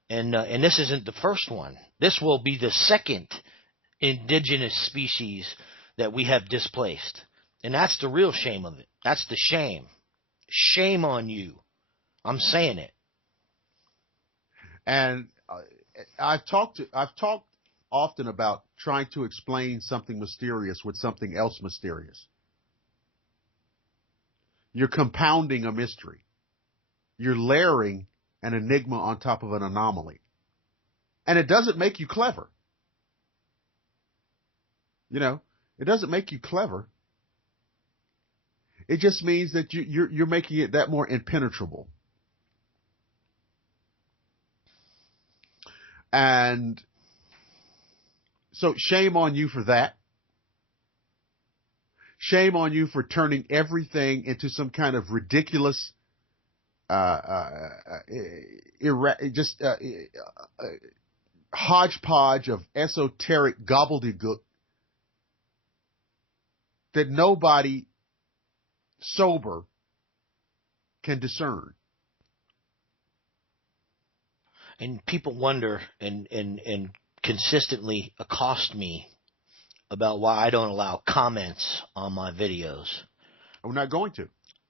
And this isn't the first one. This will be the second indigenous species that we have displaced. And that's the real shame of it. That's the shame. Shame on you. I'm saying it. And I've talked often about trying to explain something mysterious with something else mysterious. You're compounding a mystery. You're layering an enigma on top of an anomaly. And it doesn't make you clever. It doesn't make you clever. It just means that you're making it that more impenetrable. And so shame on you for that. Shame on you for turning everything into some kind of ridiculous, hodgepodge of esoteric gobbledygook that nobody sober can discern. And people wonder and consistently accost me about why I don't allow comments on my videos. I'm not going to.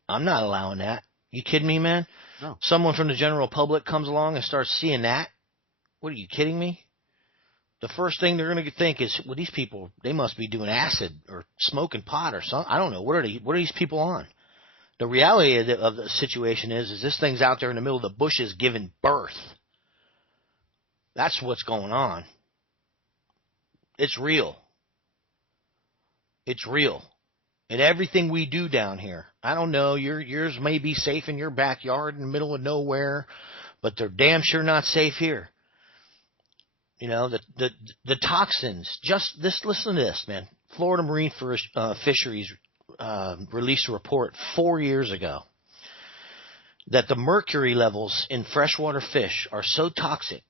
I'm not allowing that. You kidding me, man? No. Someone from the general public comes along and starts seeing that. What, are you kidding me? The first thing they're going to think is, well, these people, they must be doing acid or smoking pot or something. I don't know. What are these people on? The reality of the situation is this thing's out there in the middle of the bushes giving birth. That's what's going on. It's real. It's real. And everything we do down here, I don't know, yours may be safe in your backyard in the middle of nowhere, but they're damn sure not safe here. You know, the toxins, just this, listen to this, man. Florida Marine Fisheries released a report 4 years ago that the mercury levels in freshwater fish are so toxic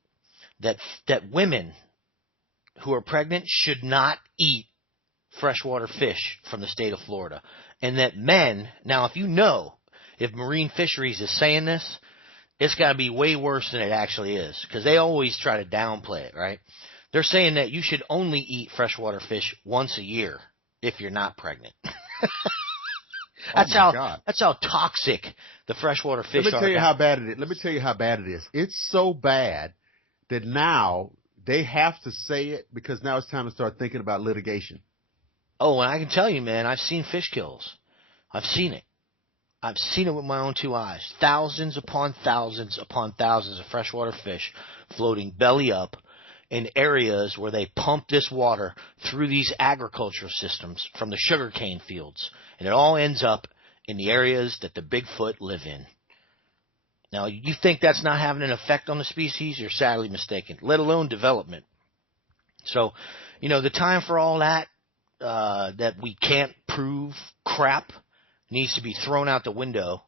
that women who are pregnant should not eat freshwater fish from the state of Florida. And that men, now if Marine Fisheries is saying this, it's got to be way worse than it actually is, because they always try to downplay it, right? They're saying that you should only eat freshwater fish once a year if you're not pregnant. That's how toxic the freshwater fish are. Let me tell you how bad it is. Let me tell you how bad it is. It's so bad that now they have to say it, because now it's time to start thinking about litigation. Oh, and I can tell you, man, I've seen fish kills. I've seen it. I've seen it with my own two eyes. Thousands upon thousands upon thousands of freshwater fish floating belly up in areas where they pump this water through these agricultural systems from the sugarcane fields. And it all ends up in the areas that the Bigfoot live in. Now, you think that's not having an effect on the species? You're sadly mistaken, let alone development. So, the time for all that we can't prove crap needs to be thrown out the window,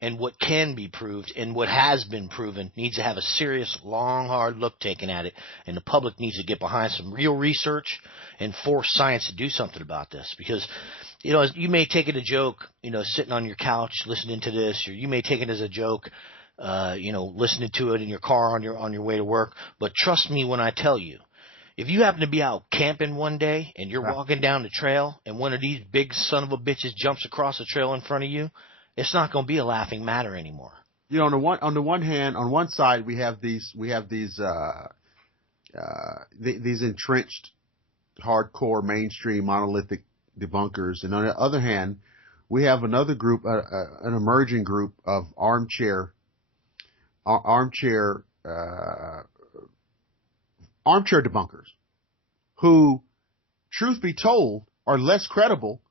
and what can be proved and what has been proven needs to have a serious, long, hard look taken at it, and the public needs to get behind some real research and force science to do something about this. Because, you may take it a joke, sitting on your couch listening to this, or you may take it as a joke, listening to it in your car on your way to work. But trust me when I tell you, if you happen to be out camping one day and you're walking down the trail and one of these big son of a bitches jumps across the trail in front of you, it's not going to be a laughing matter anymore. On the one hand, on one side we have these entrenched, hardcore, mainstream, monolithic debunkers, and on the other hand, we have another group, an emerging group of armchair debunkers, who, truth be told, are less credible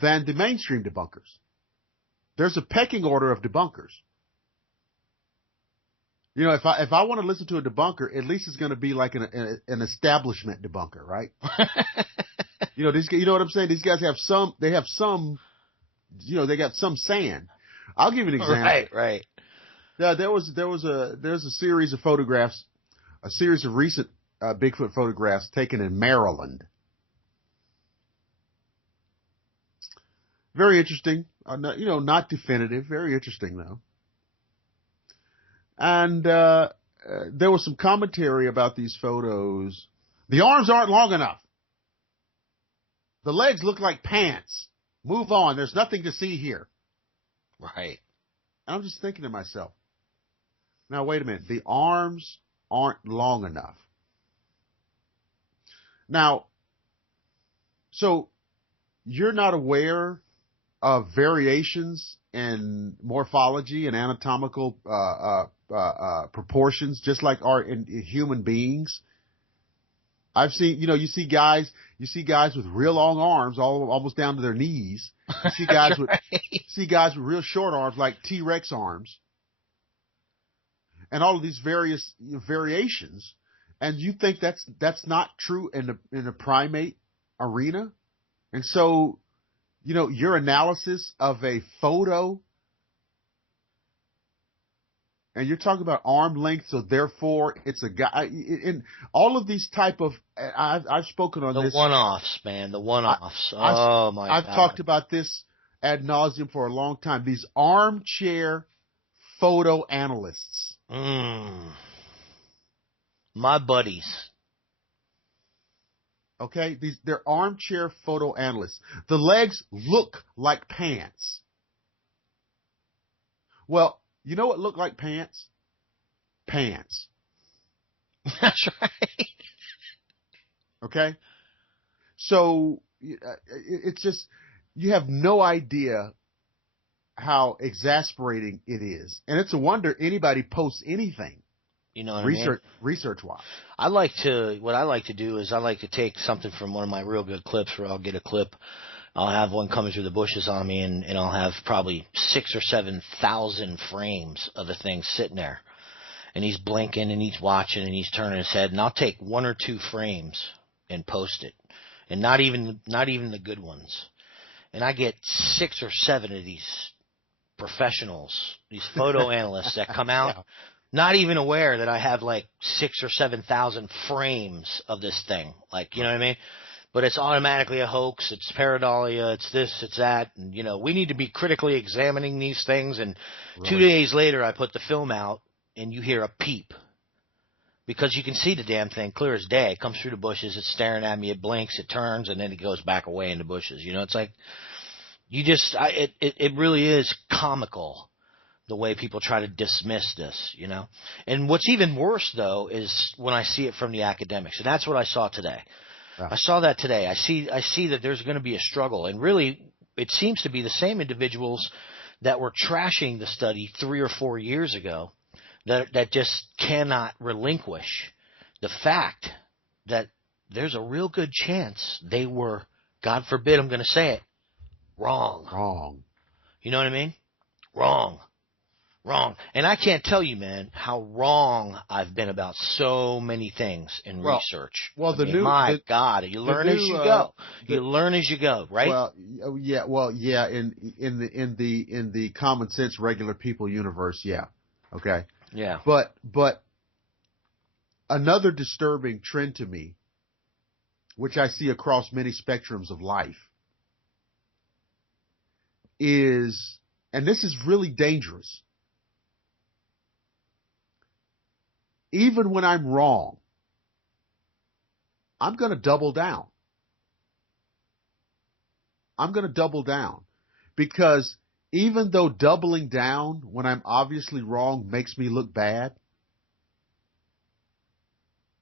than the mainstream debunkers. There's a pecking order of debunkers. If I want to listen to a debunker, at least it's going to be like an establishment debunker, right? You know what I'm saying? These guys have some, they got some sand. I'll give you an example. Right. Yeah, there's a series of photographs, a series of recent Bigfoot photographs taken in Maryland. Very interesting. Not definitive. Very interesting, though. And there was some commentary about these photos. The arms aren't long enough. The legs look like pants. Move on. There's nothing to see here. Right. And I'm just thinking to myself, now, wait a minute. The arms aren't long enough. Now, so you're not aware of variations in morphology and anatomical proportions, just like are in human beings. I've seen, you see guys with real long arms, almost down to their knees. You see guys with real short arms, like T-Rex arms, and all of these various variations. And you think that's not true in the primate arena? And so, your analysis of a photo, and you're talking about arm length, so therefore it's a guy. In all of these type of, I've spoken on this. The one-offs, man, the one-offs. Oh my God! I've talked about this ad nauseum for a long time. These armchair photo analysts. My buddies. Okay, they're armchair photo analysts. The legs look like pants. Well, you know what look like pants? Pants. That's right. Okay? So, it's just, you have no idea how exasperating it is. And it's a wonder anybody posts anything. You know what I mean? Research wise. What I like to do is I like to take something from one of my real good clips where I'll get a clip. I'll have one coming through the bushes on me, and I'll have probably 6,000 or 7,000 frames of the thing sitting there. And he's blinking and he's watching and he's turning his head, and I'll take 1 or 2 frames and post it. And not even the good ones. And I get 6 or 7 of these professionals, these photo analysts that come out, yeah, not even aware that I have like 6,000 or 7,000 frames of this thing. Like, you know what I mean? But it's automatically a hoax. It's pareidolia. It's this, it's that. And, you know, we need to be critically examining these things. And really? 2 days later, I put the film out, and you hear a peep. Because you can see the damn thing clear as day. It comes through the bushes. It's staring at me. It blinks. It turns. And then it goes back away in the bushes. You know, it's like, it really is comical the way people try to dismiss this, you know. And what's even worse, though, is when I see it from the academics. And that's what I saw today. I saw that today. I see that there's going to be a struggle, and really, it seems to be the same individuals that were trashing the study 3 or 4 years ago that just cannot relinquish the fact that there's a real good chance they were, God forbid, I'm going to say it, wrong. You know what I mean? Wrong. And I can't tell you, man, how wrong I've been about so many things in research. Well, God, you learn as you go. You learn as you go, right? Well, yeah. In the common sense, regular people universe, yeah. Okay. Yeah. But another disturbing trend to me, which I see across many spectrums of life, is, and this is really dangerous, even when I'm wrong, I'm going to double down. Because even though doubling down when I'm obviously wrong makes me look bad,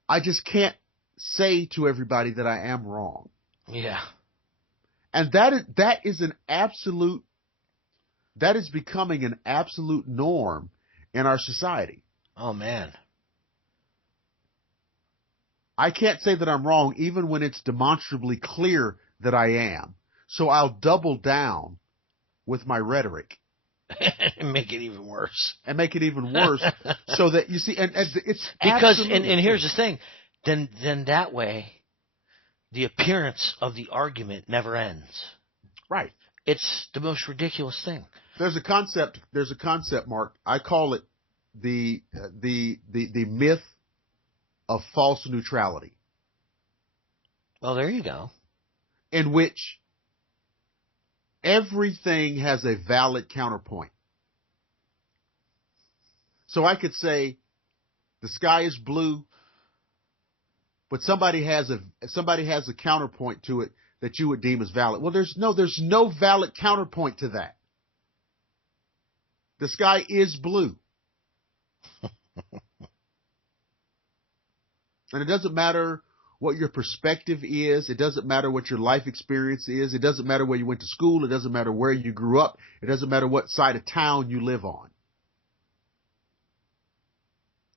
I just can't say to everybody that I am wrong. Yeah. And that is becoming an absolute norm in our society. Oh, man. I can't say that I'm wrong even when it's demonstrably clear that I am. So I'll double down with my rhetoric. And make it even worse. So that, you see, and it's because, and here's the thing, then that way, the appearance of the argument never ends. Right. It's the most ridiculous thing. There's a concept, Mark. I call it the myth of false neutrality. Well, there you go. In which everything has a valid counterpoint. So I could say the sky is blue, but somebody has a counterpoint to it that you would deem as valid. Well, there's no valid counterpoint to that. The sky is blue. And it doesn't matter what your perspective is. It doesn't matter what your life experience is. It doesn't matter where you went to school. It doesn't matter where you grew up. It doesn't matter what side of town you live on.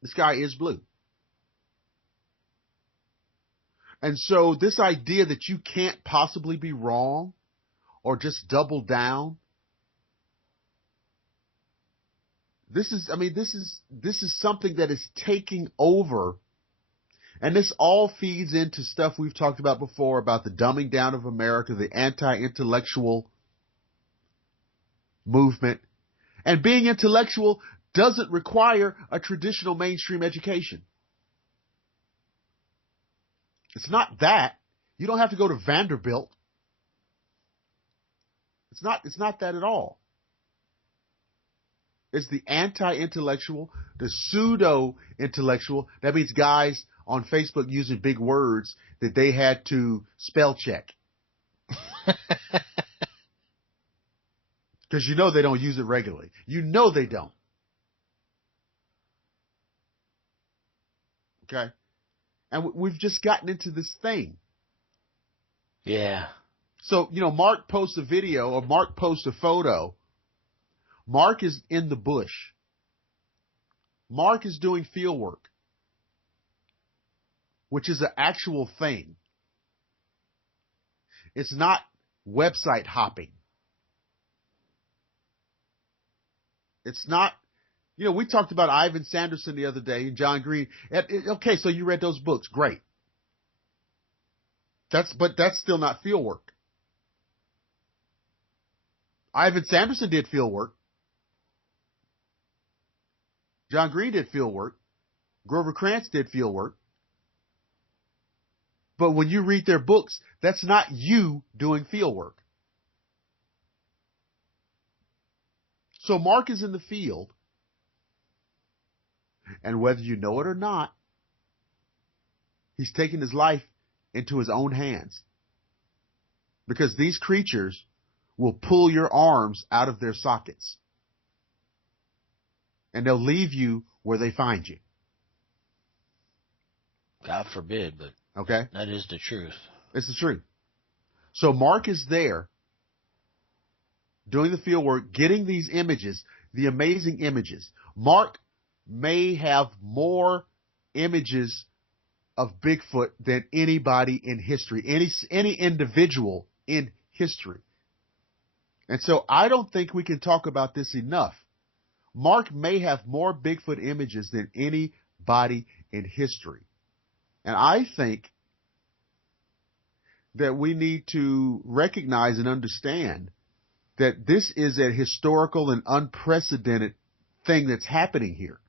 The sky is blue. And so this idea that you can't possibly be wrong or just double down, this is something that is taking over. And this all feeds into stuff we've talked about before about the dumbing down of America, the anti-intellectual movement. And being intellectual doesn't require a traditional mainstream education. It's not that. You don't have to go to Vanderbilt. It's not that at all. It's the anti-intellectual, the pseudo-intellectual. That means guys on Facebook using big words that they had to spell check. Because you know they don't use it regularly. You know they don't. Okay? And we've just gotten into this thing. Yeah. So, Mark posts a video or Mark posts a photo. Mark is in the bush Mark is doing field work, which is an actual thing. It's not website hopping. It's not, we talked about Ivan Sanderson the other day and John Green. Okay, so you read those books. Great. But that's still not field work. Ivan Sanderson did field work. John Green did field work. Grover Krantz did field work. But when you read their books, that's not you doing field work. So Mark is in the field, and whether you know it or not, he's taking his life into his own hands. Because these creatures will pull your arms out of their sockets. And they'll leave you where they find you. God forbid, but okay, that is the truth. It's the truth. So Mark is there doing the field work, getting these images, the amazing images. Mark may have more images of Bigfoot than anybody in history, any individual in history. And so I don't think we can talk about this enough. Mark may have more Bigfoot images than anybody in history. And I think that we need to recognize and understand that this is a historical and unprecedented thing that's happening here.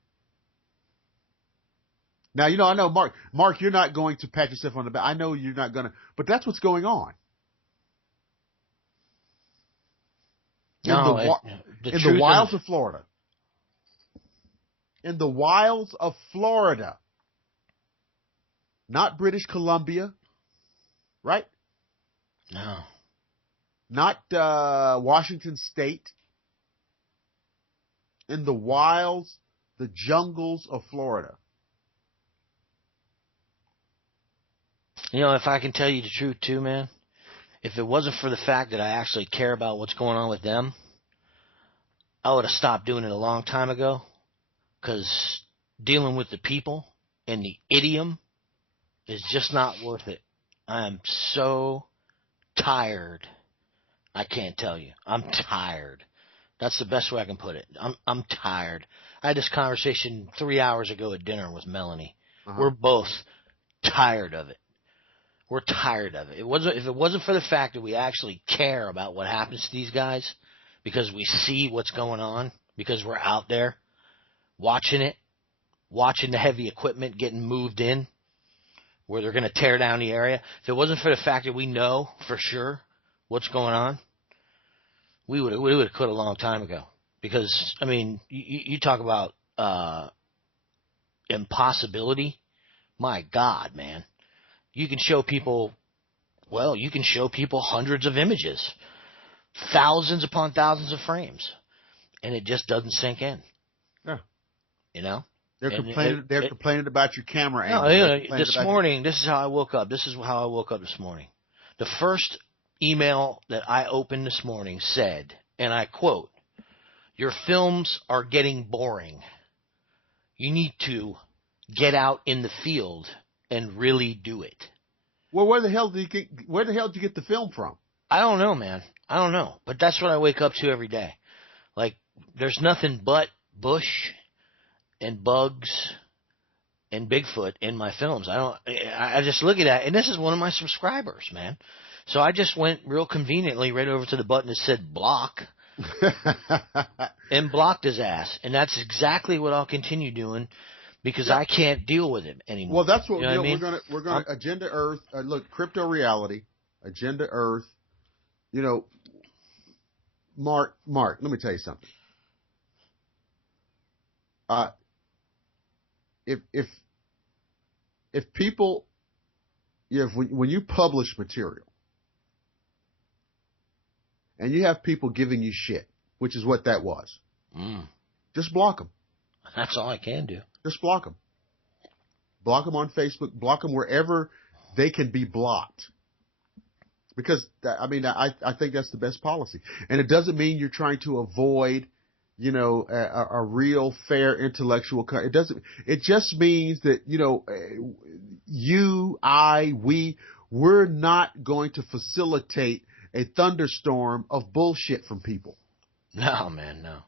Now, I know, Mark, you're not going to pat yourself on the back. I know you're not going to, but that's what's going on. In the wilds of Florida. In the wilds of Florida. Not British Columbia, right? No. Not Washington State. In the wilds, the jungles of Florida. If I can tell you the truth too, man, if it wasn't for the fact that I actually care about what's going on with them, I would have stopped doing it a long time ago. Because dealing with the people and the idiom is just not worth it. I am so tired. I can't tell you. I'm tired. That's the best way I can put it. I'm tired. I had this conversation 3 hours ago at dinner with Melanie. Uh-huh. We're both tired of it. We're tired of it. If it wasn't for the fact that we actually care about what happens to these guys, because we see what's going on, because we're out there watching it, watching the heavy equipment getting moved in, where they're going to tear down the area. If it wasn't for the fact that we know for sure what's going on, we would have quit a long time ago. Because, you talk about impossibility. My God, man. You can show people hundreds of images, thousands upon thousands of frames, and it just doesn't sink in. Yeah. They're complaining about your camera angle. No, this morning, this is how I woke up. This morning. The first email that I opened this morning said, and I quote, "Your films are getting boring. You need to get out in the field and really do it." Well, where the hell did you get the film from? I don't know, man. I don't know. But that's what I wake up to every day. Like, there's nothing but bush and bugs and Bigfoot in my films. I just look at that, and this is one of my subscribers, man. So I just went real conveniently right over to the button that said block and blocked his ass. And that's exactly what I'll continue doing, because I can't deal with it anymore. Well, that's what, we're going to Agenda Earth, look, Crypto Reality, Agenda Earth, Mark, let me tell you something. If people, when you publish material and you have people giving you shit, which is what that was, just block them. That's all I can do. Just block them. Block them on Facebook. Block them wherever they can be blocked. Because, I think that's the best policy. And it doesn't mean you're trying to avoid a real fair intellectual. It doesn't. It just means that we're not going to facilitate a thunderstorm of bullshit from people. No, man, no.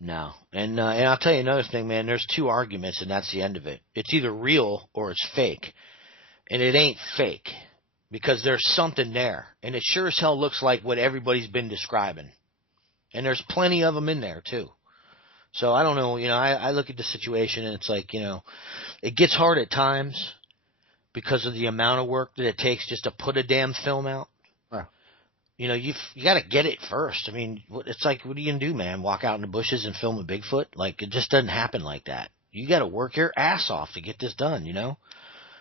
No. And I'll tell you another thing, man. There's two arguments, and that's the end of it. It's either real or it's fake. And it ain't fake because there's something there. And it sure as hell looks like what everybody's been describing. And there's plenty of them in there, too. So I don't know. I look at the situation, and it's like, it gets hard at times because of the amount of work that it takes just to put a damn film out. You got to get it first. I mean, it's like, what are you going to do, man? Walk out in the bushes and film a Bigfoot? Like, it just doesn't happen like that. You got to work your ass off to get this done,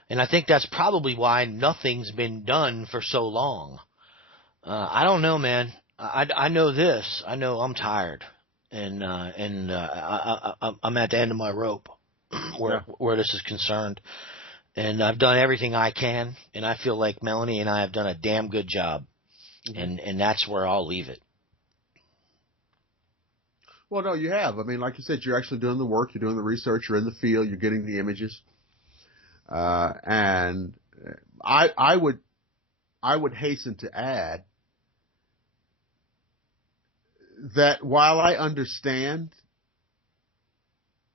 And I think that's probably why nothing's been done for so long. I don't know, man. I know this. I know I'm tired, and I'm at the end of my rope where this is concerned. And I've done everything I can, and I feel like Melanie and I have done a damn good job. And that's where I'll leave it. Well, no, you have. I mean, like you said, you're actually doing the work. You're doing the research. You're in the field. You're getting the images. And I would hasten to add that while I understand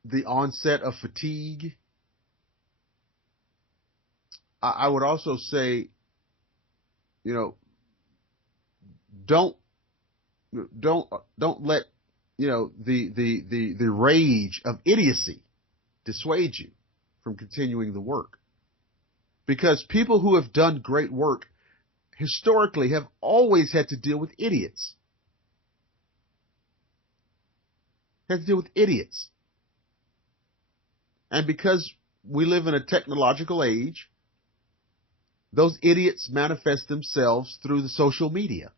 the onset of fatigue, I would also say, don't let the rage of idiocy dissuade you from continuing the work, because people who have done great work historically have always had to deal with idiots. And because we live in a technological age, those idiots manifest themselves through the social media.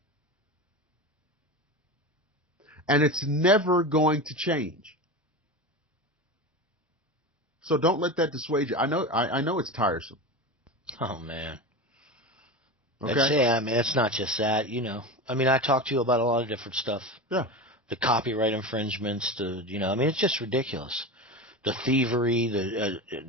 And it's never going to change. So don't let that dissuade you. I know it's tiresome. Oh, man. Okay. I mean, it's not just that, I mean, I talk to you about a lot of different stuff. Yeah. The copyright infringements, I mean, it's just ridiculous. The thievery,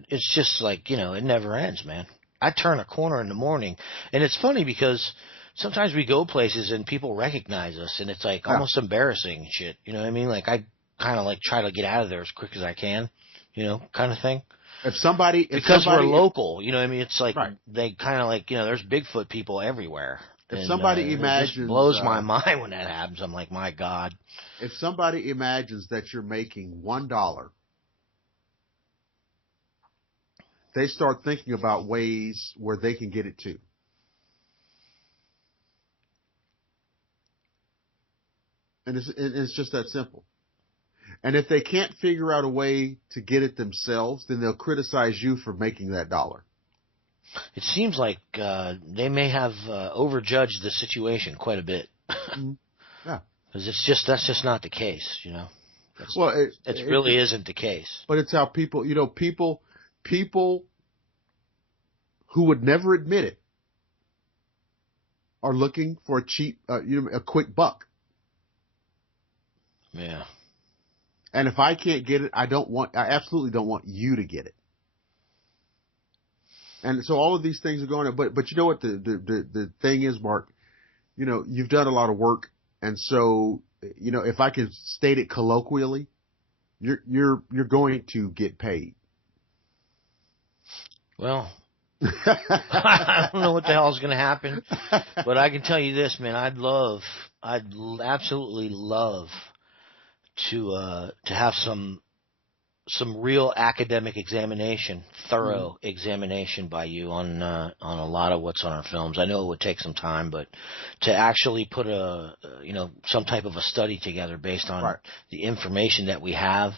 it's just like, it never ends, man. I turn a corner in the morning, and it's funny because sometimes we go places and people recognize us, and it's like almost embarrassing and shit. You know what I mean? Like, I kind of like try to get out of there as quick as I can, kind of thing. Because we're local, you know what I mean? It's like they kind of like, there's Bigfoot people everywhere. If somebody imagines, it just blows my mind when that happens. I'm like, my God. If somebody imagines that you're making $1, they start thinking about ways where they can get it too. And it's just that simple. And if they can't figure out a way to get it themselves, then they'll criticize you for making that dollar. It seems like they may have overjudged the situation quite a bit. Yeah. Because that's just not the case, It really isn't the case. But it's how people, people who would never admit it are looking for a cheap, a quick buck. Yeah. And if I can't get it, I absolutely don't want you to get it. And so all of these things are going on. But you know what the thing is, Mark? You've done a lot of work, and so if I can state it colloquially, you're going to get paid. Well, I don't know what the hell is going to happen, but I can tell you this, man. I'd absolutely love to have some real academic examination, thorough examination by you on a lot of what's on our films. I know it would take some time, but to actually put some type of a study together based on the information that we have,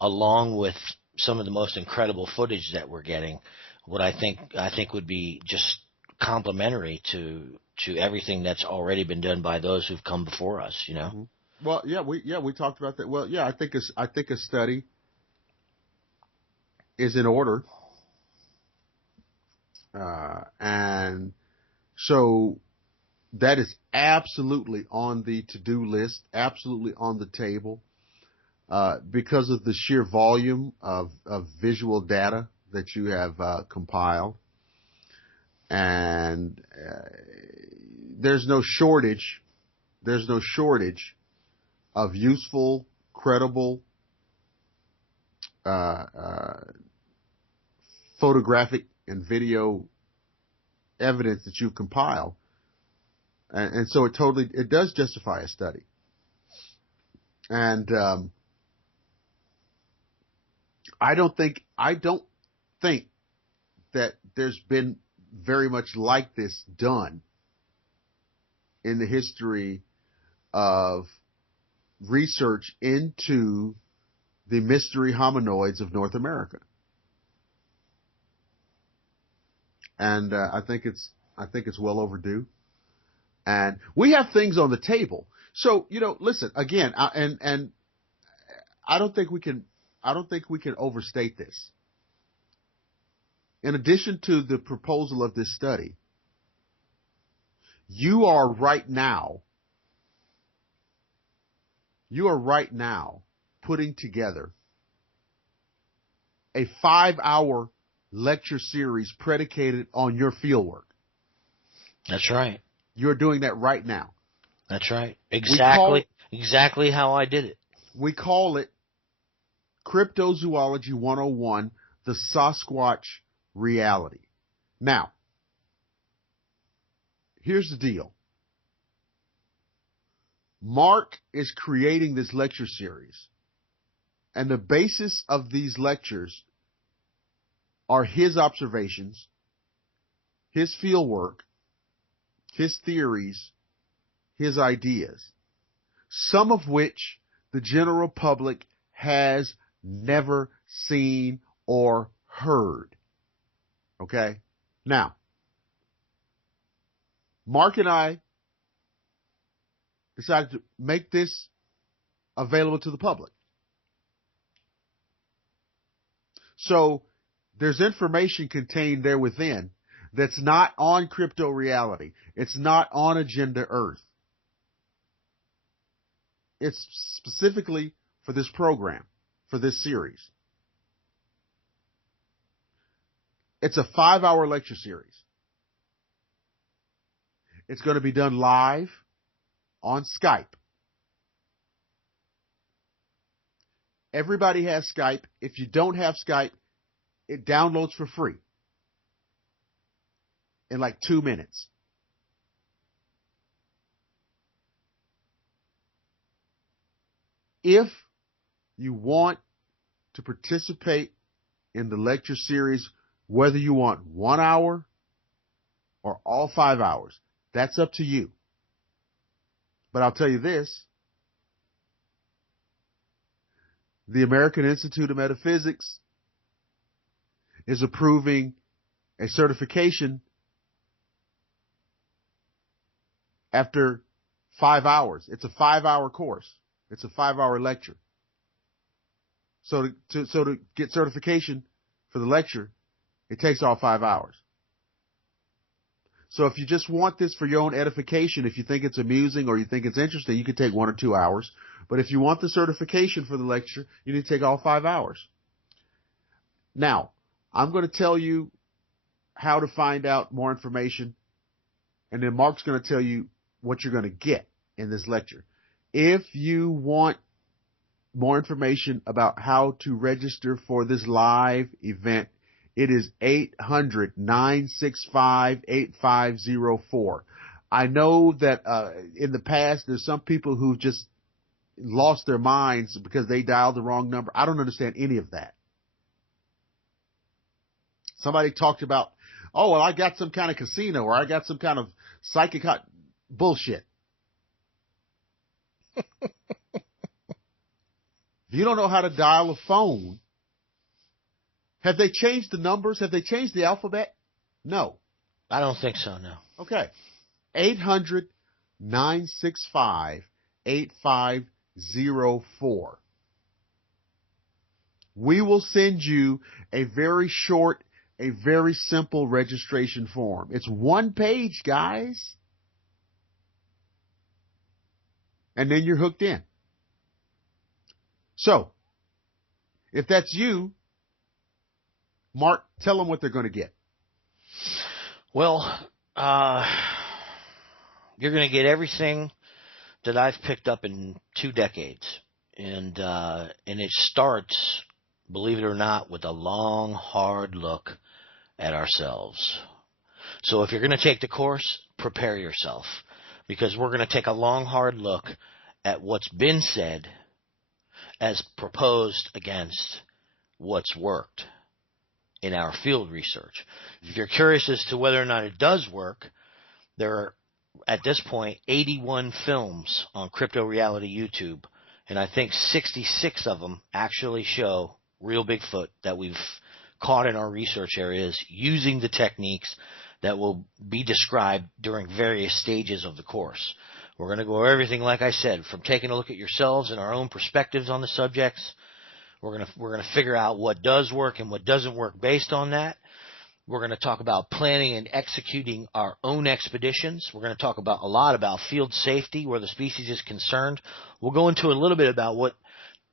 along with some of the most incredible footage that we're getting, what I think would be just complementary to everything that's already been done by those who've come before us, Mm-hmm. Well, we talked about that. Well, yeah, I think a study is in order, and so That is absolutely on the to-do list, absolutely on the table, because of the sheer volume of visual data that you have compiled. And there's no shortage of useful, credible photographic and video evidence that you compile. And so it does justify a study. And I don't think that there's been very much like this done in the history of research into the mystery hominoids of North America. And I think it's well overdue. And we have things on the table. So, listen, again, and I don't think we can overstate this. In addition to the proposal of this study, you are right now putting together a 5-hour lecture series predicated on your fieldwork. That's right. You're doing that right now. That's right. Exactly how I did it. We call it Cryptozoology 101, the Sasquatch reality. Now, here's the deal. Mark is creating this lecture series, and the basis of these lectures are his observations, his fieldwork, his theories, his ideas, some of which the general public has never seen or heard. Okay? Now, Mark and I decided to make this available to the public. So there's information contained there within that's not on Crypto Reality. It's not on Agenda Earth. It's specifically for this program, for this series. It's a 5-hour lecture series. It's going to be done live on Skype. Everybody has Skype. If you don't have Skype, it downloads for free in like 2 minutes. If you want to participate in the lecture series, whether you want 1 hour or all 5 hours, that's up to you. But I'll tell you this. The American Institute of Metaphysics is approving a certification after 5 hours. It's a 5-hour course. It's a 5-hour lecture. So to get certification for the lecture, it takes all 5 hours. So if you just want this for your own edification, if you think it's amusing or you think it's interesting, you can take 1 or 2 hours. But if you want the certification for the lecture, you need to take all 5 hours. Now, I'm going to tell you how to find out more information, and then Mark's going to tell you what you're going to get in this lecture. If you want more information about how to register for this live event, it is 800-965-8504. I know that in the past there's some people who've just lost their minds because they dialed the wrong number. I don't understand any of that. Somebody talked about, oh, well, I got some kind of casino or I got some kind of psychic bullshit. If you don't know how to dial a phone, have they changed the numbers? Have they changed the alphabet? No. I don't think so, no. Okay. 800-965-8504. We will send you a very short, a very simple registration form. It's 1 page, guys. and then you're hooked in. So, if that's you, Mark, tell them what they're going to get. Well, you're going to get everything that I've picked up in 2 decades, and it starts, believe it or not, with a long, hard look at ourselves. So if you're going to take the course, prepare yourself, because we're going to take a long, hard look at what's been said as proposed against what's worked in our field research. If you're curious as to whether or not it does work, there are, at this point, 81 films on Crypto Reality YouTube, and I think 66 of them actually show real Bigfoot that we've caught in our research areas using the techniques that will be described during various stages of the course. We're going to go over everything, like I said, from taking a look at yourselves and our own perspectives on the subjects. We're going to figure out what does work and what doesn't work based on that. We're going to talk about planning and executing our own expeditions. We're going to talk about a lot about field safety where the species is concerned. We'll go into a little bit about what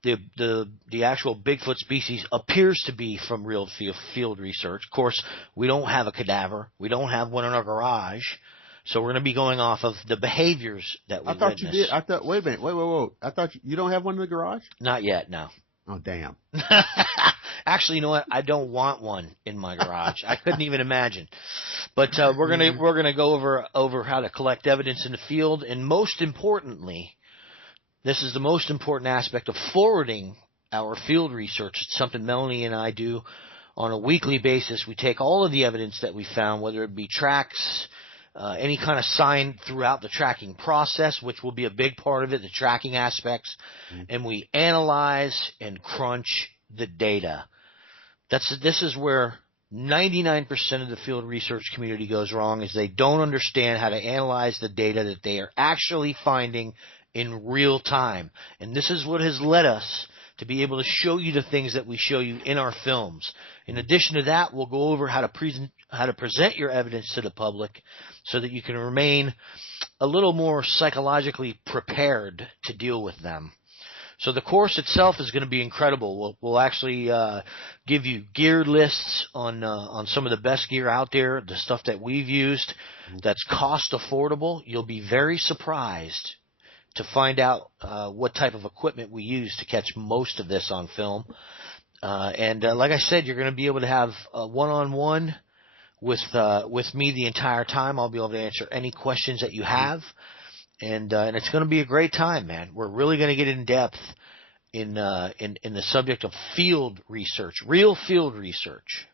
the actual Bigfoot species appears to be from real field research. Of course, we don't have a cadaver. We don't have one in our garage. So we're going to be going off of the behaviors that we witness. I thought you did. I thought, wait a minute. Wait. I thought you don't have one in the garage? Not yet, no. Oh, damn. Actually, you know what? I don't want one in my garage. I couldn't even imagine. But we're gonna go over how to collect evidence in the field, and most importantly, this is the most important aspect of forwarding our field research. It's something Melanie and I do on a weekly basis. We take all of the evidence that we found, whether it be tracks, any kind of sign throughout the tracking process, which will be a big part of it, the tracking aspects, and we analyze and crunch the data. This is where 99% of the field research community goes wrong, is they don't understand how to analyze the data that they are actually finding in real time. And this is what has led us to be able to show you the things that we show you in our films. In addition to that, we'll go over how to present your evidence to the public so that you can remain a little more psychologically prepared to deal with them. So the course itself is going to be incredible. We'll actually give you gear lists on some of the best gear out there, the stuff that we've used that's cost affordable. You'll be very surprised to find out what type of equipment we use to catch most of this on film. And like I said, you're going to be able to have a one-on-one with me the entire time. I'll be able to answer any questions that you have. And it's going to be a great time, man. We're really going to get in depth in the subject of field research, real field research,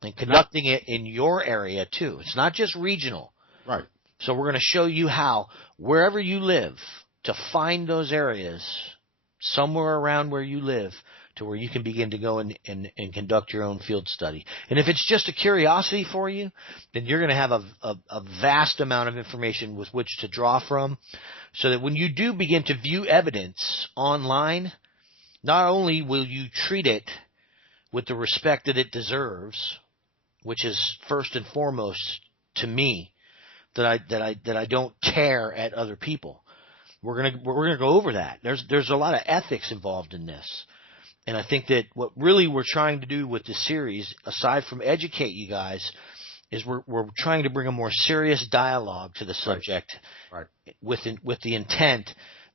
and conducting it in your area too. It's not just regional. Right. So we're going to show you how, wherever you live, to find those areas somewhere around where you live to where you can begin to go and conduct your own field study. And if it's just a curiosity for you, then you're going to have a vast amount of information with which to draw from, so that when you do begin to view evidence online, not only will you treat it with the respect that it deserves, which is first and foremost to me, that I don't tear at other people. We're gonna go over that. There's a lot of ethics involved in this. And I think that what really we're trying to do with this series, aside from educate you guys, is we're trying to bring a more serious dialogue to the subject, right. with the intent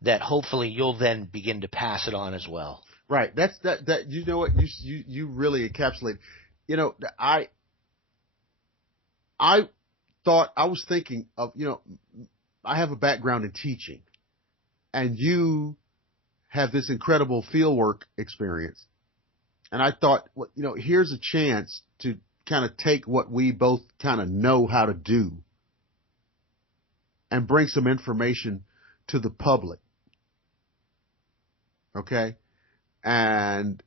that hopefully you'll then begin to pass it on as well. Right. That you know what you really encapsulate. You know, I thought, I was thinking of, you know, I have a background in teaching, and you have this incredible fieldwork experience. And I thought, well, you know, here's a chance to kind of take what we both kind of know how to do and bring some information to the public. Okay? And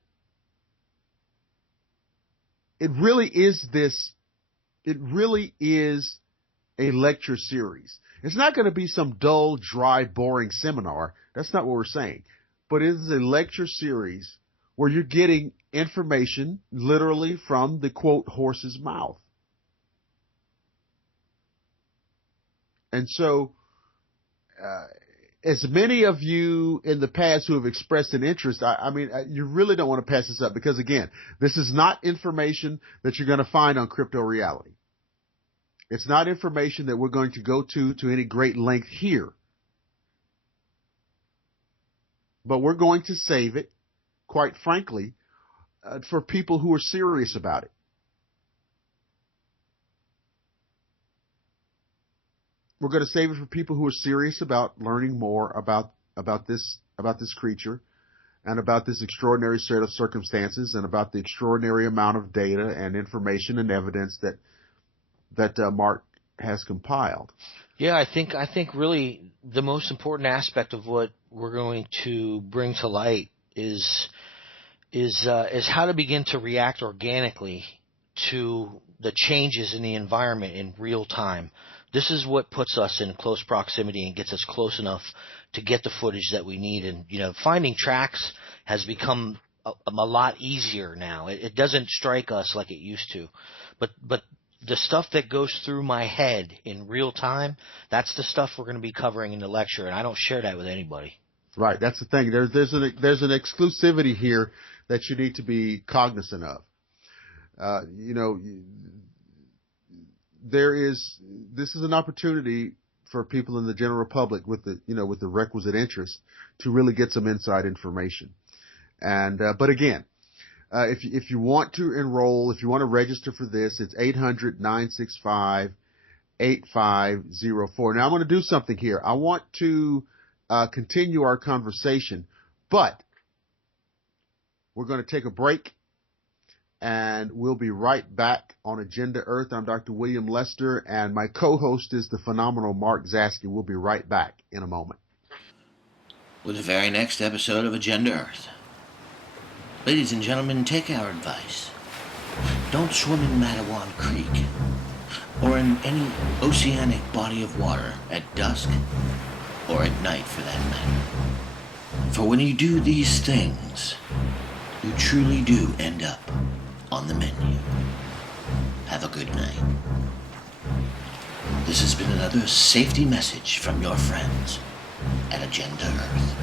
it really is a lecture series. It's not going to be some dull, dry, boring seminar. That's not what we're saying. But it is a lecture series where you're getting information literally from the, quote, horse's mouth. And so as many of you in the past who have expressed an interest, I mean, you really don't want to pass this up because, again, this is not information that you're going to find on Crypto Reality. It's not information that we're going to go to any great length here. But we're going to save it, quite frankly, for people who are serious about it. We're going to save it for people who are serious about learning more about this creature and about this extraordinary set of circumstances and about the extraordinary amount of data and information and evidence that Mark has compiled. Yeah, I think really the most important aspect of what we're going to bring to light is how to begin to react organically to the changes in the environment in real time. This is what puts us in close proximity and gets us close enough to get the footage that we need. And, finding tracks has become a lot easier now. It doesn't strike us like it used to. But the stuff that goes through my head in real time, that's the stuff we're going to be covering in the lecture, and I don't share that with anybody. Right, that's the thing. There's an exclusivity here that you need to be cognizant of. This is an opportunity for people in the general public with the requisite interest to really get some inside information. And but again, if you want to enroll, if you want to register for this, it's 800-965-8504. Now I'm going to do something here. I want to continue our conversation, but we're going to take a break. And we'll be right back on Agenda Earth. I'm Dr. William Lester, and my co-host is the phenomenal Mark Zaske. We'll be right back in a moment. With the very next episode of Agenda Earth. Ladies and gentlemen, take our advice. Don't swim in Matawan Creek, or in any oceanic body of water at dusk, or at night for that matter. For when you do these things, you truly do end up on the menu. Have a good night. This has been another safety message from your friends at Agenda Earth.